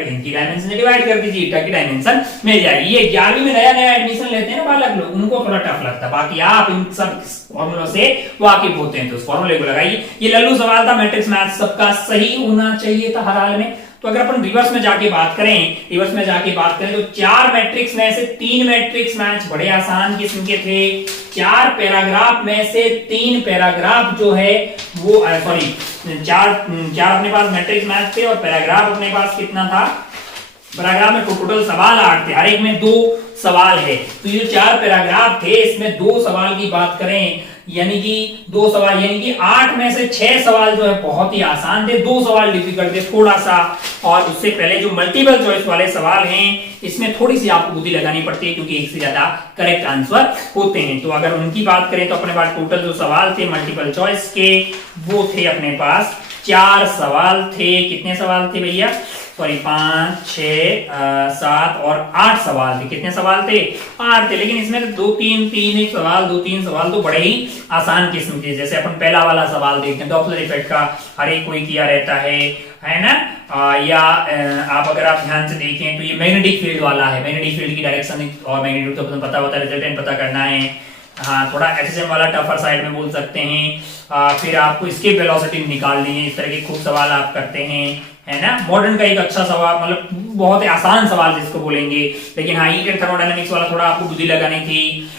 इनकी डायमेंशन से डिवाइड कर दीजिए, ईटा की डायमेंशन मिल जाएगी। ये 11वीं में नया नया एडमिशन लेते हैं ना बालक लोग, उनको थोड़ा टफ लगता है, बाकी आप इन सब फॉर्मूलों से वाकिफ होते हैं तो उस फॉर्मूले को लगाइए। ये लल्लू सवाल था, मैट्रिक्स मैथ सबका सही होना चाहिए था हर हाल में। तो अगर अपन रिवर्स में जाके बात करें, तो 4 मैट्रिक्स में से 3 मैट्रिक्स मैच बड़े आसान किस्म के थे। 4 पैराग्राफ में से 3 पैराग्राफ जो है वो चार अपने पास मैट्रिक्स मैच थे और पैराग्राफ अपने पास कितना था, पैराग्राफ में टोटल सवाल 8 थे, हर एक में 2 सवाल है। तो ये 4 पैराग्राफ थे, इसमें 2 सवाल की बात करें यानी कि 2 सवाल, यानी कि 8 में से 6 सवाल जो है बहुत ही आसान थे, 2 सवाल डिफिकल्ट थे थोड़ा सा। और उससे पहले जो मल्टीपल चॉइस वाले सवाल हैं इसमें थोड़ी सी आपको बुद्धि लगानी पड़ती है क्योंकि एक से ज्यादा करेक्ट आंसर होते हैं। तो अगर उनकी बात करें तो अपने पास टोटल जो सवाल थे मल्टीपल चॉइस के वो थे अपने पास 4 सवाल थे। कितने सवाल थे भैया, 5, 6, 7 और 8 सवाल थे। कितने सवाल थे, 8 थे। लेकिन इसमें 2-3 सवाल तो बड़े ही आसान किस्म के, जैसे अपन पहला वाला सवाल देखते हैं, डॉपलर इफेक्ट का हर एक कोई किया रहता है ना। या आप अगर आप ध्यान से देखें तो ये मैग्नेटिक फील्ड वाला है, मैग्नेटिक फील्ड की डायरेक्शन और मैग्नीट्यूड तो अपन पता होता है, रिजल्टेंट पता करना है। हाँ, थोड़ा एचएसएम वाला टफर साइड में बोल सकते हैं। फिर आपको इसके वेलोसिटी निकालनी है, इस तरह के खूब सवाल आप करते हैं, है ना। मॉडर्न का एक अच्छा सवाल, मतलब बहुत ही आसान सवाल जिसको बोलेंगे। लेकिन हाँ, हीट एंड थर्मोडायनामिक्स वाला थोड़ा आपको बुद्धि लगानी थी।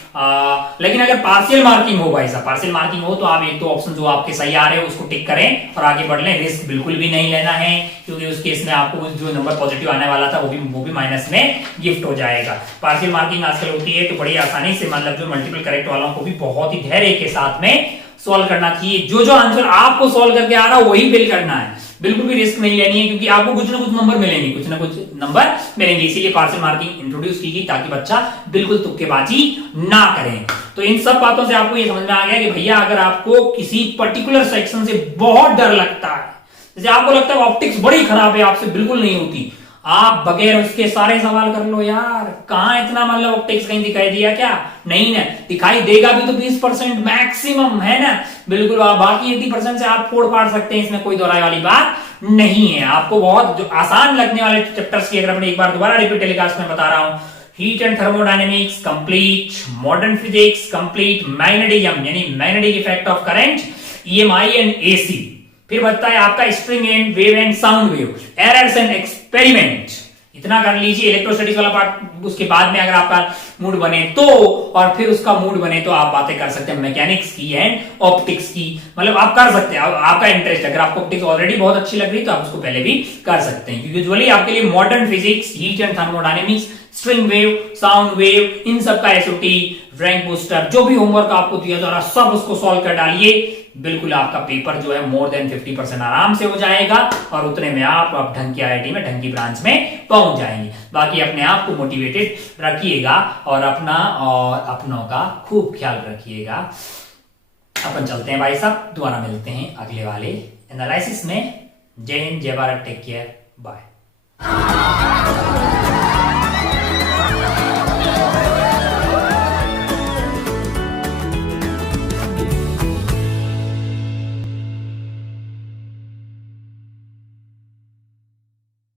लेकिन अगर पार्शियल मार्किंग हो भाई साहब, पार्शियल मार्किंग हो तो आप एक दो ऑप्शन जो आपके सही आ रहे हैं उसको टिक करें और आगे बढ़ लें। रिस्क बिल्कुल भी नहीं लेना है क्योंकि उस केस में आपको जो नंबर पॉजिटिव आने वाला था वो भी माइनस में गिफ्ट हो जाएगा। पार्शियल मार्किंग आजकल होती है तो बड़ी आसानी से, मतलब जो मल्टीपल करेक्ट वालों को भी बहुत ही धैर्य के साथ में सॉल्व करना चाहिए। जो आंसर आपको सॉल्व करके आ रहा है वही फिल करना है, बिल्कुल भी रिस्क नहीं लेनी है क्योंकि आपको कुछ ना कुछ नंबर मिलेंगे, इसीलिए पार्शियल मार्किंग इंट्रोड्यूस की गई ताकि बच्चा बिल्कुल तुक्केबाजी ना करें। तो इन सब बातों से आपको ये समझ में आ गया कि भैया अगर आपको किसी पर्टिकुलर सेक्शन से बहुत डर लगता है, जैसे आपको लगता है ऑप्टिक्स बड़ी खराब है, आपसे बिल्कुल नहीं होती, आप बगैर उसके सारे सवाल कर लो यार। कहां इतना, मतलब ऑप्टिक्स कहीं दिखाई दिया क्या, नहीं ना, दिखाई देगा भी तो 20% मैक्सिमम, है ना। बिल्कुल, बाकी 80% से आप फोड़ फाड़ सकते हैं, इसमें कोई दोहराई वाली बात नहीं है। आपको बहुत जो आसान लगने वाले चैप्टर्स की अगर अपने एक बार दोबारा रिपीट टेलीकास्ट में बता रहा हूं, heat and thermodynamics complete, modern physics complete, magnetism यानी magnetic effect of current, EMI and AC, फिर बताया आपका string and wave and sound wave, errors and experiment, इतना कर लीजिए। इलेक्ट्रोस्टैटिक्स वाला पार्ट उसके बाद में अगर आपका मूड बने तो, और फिर उसका मूड बने तो आप बातें कर सकते हैं मैकेनिक्स की एंड ऑप्टिक्स की, मतलब आप कर सकते हैं। आपका इंटरेस्ट, अगर आपको ऑप्टिक्स ऑलरेडी बहुत अच्छी लग रही तो आप उसको पहले भी कर सकते हैं क्योंकि यूजुअली आपके लिए modern physics, heat and thermodynamics, string wave, sound wave, इन सब का एसओटी, रैंक बूस्टर, जो भी होमवर्क आपको दिया जा रहा सब उसको सॉल्व कर डालिए। बिल्कुल आपका पेपर जो है मोर देन 50% आराम से हो जाएगा और उतने में आप ढंग की आईआईटी में, ढंग की ब्रांच में पहुंच जाएंगे। बाकी अपने आप को मोटिवेटेड रखिएगा और अपना और अपनों का खूब ख्याल रखिएगा। अपन चलते हैं भाई साहब, दोबारा मिलते हैं अगले वाले एनालिसिस में। जय हिंद, जय भारत, टेक केयर, बाय।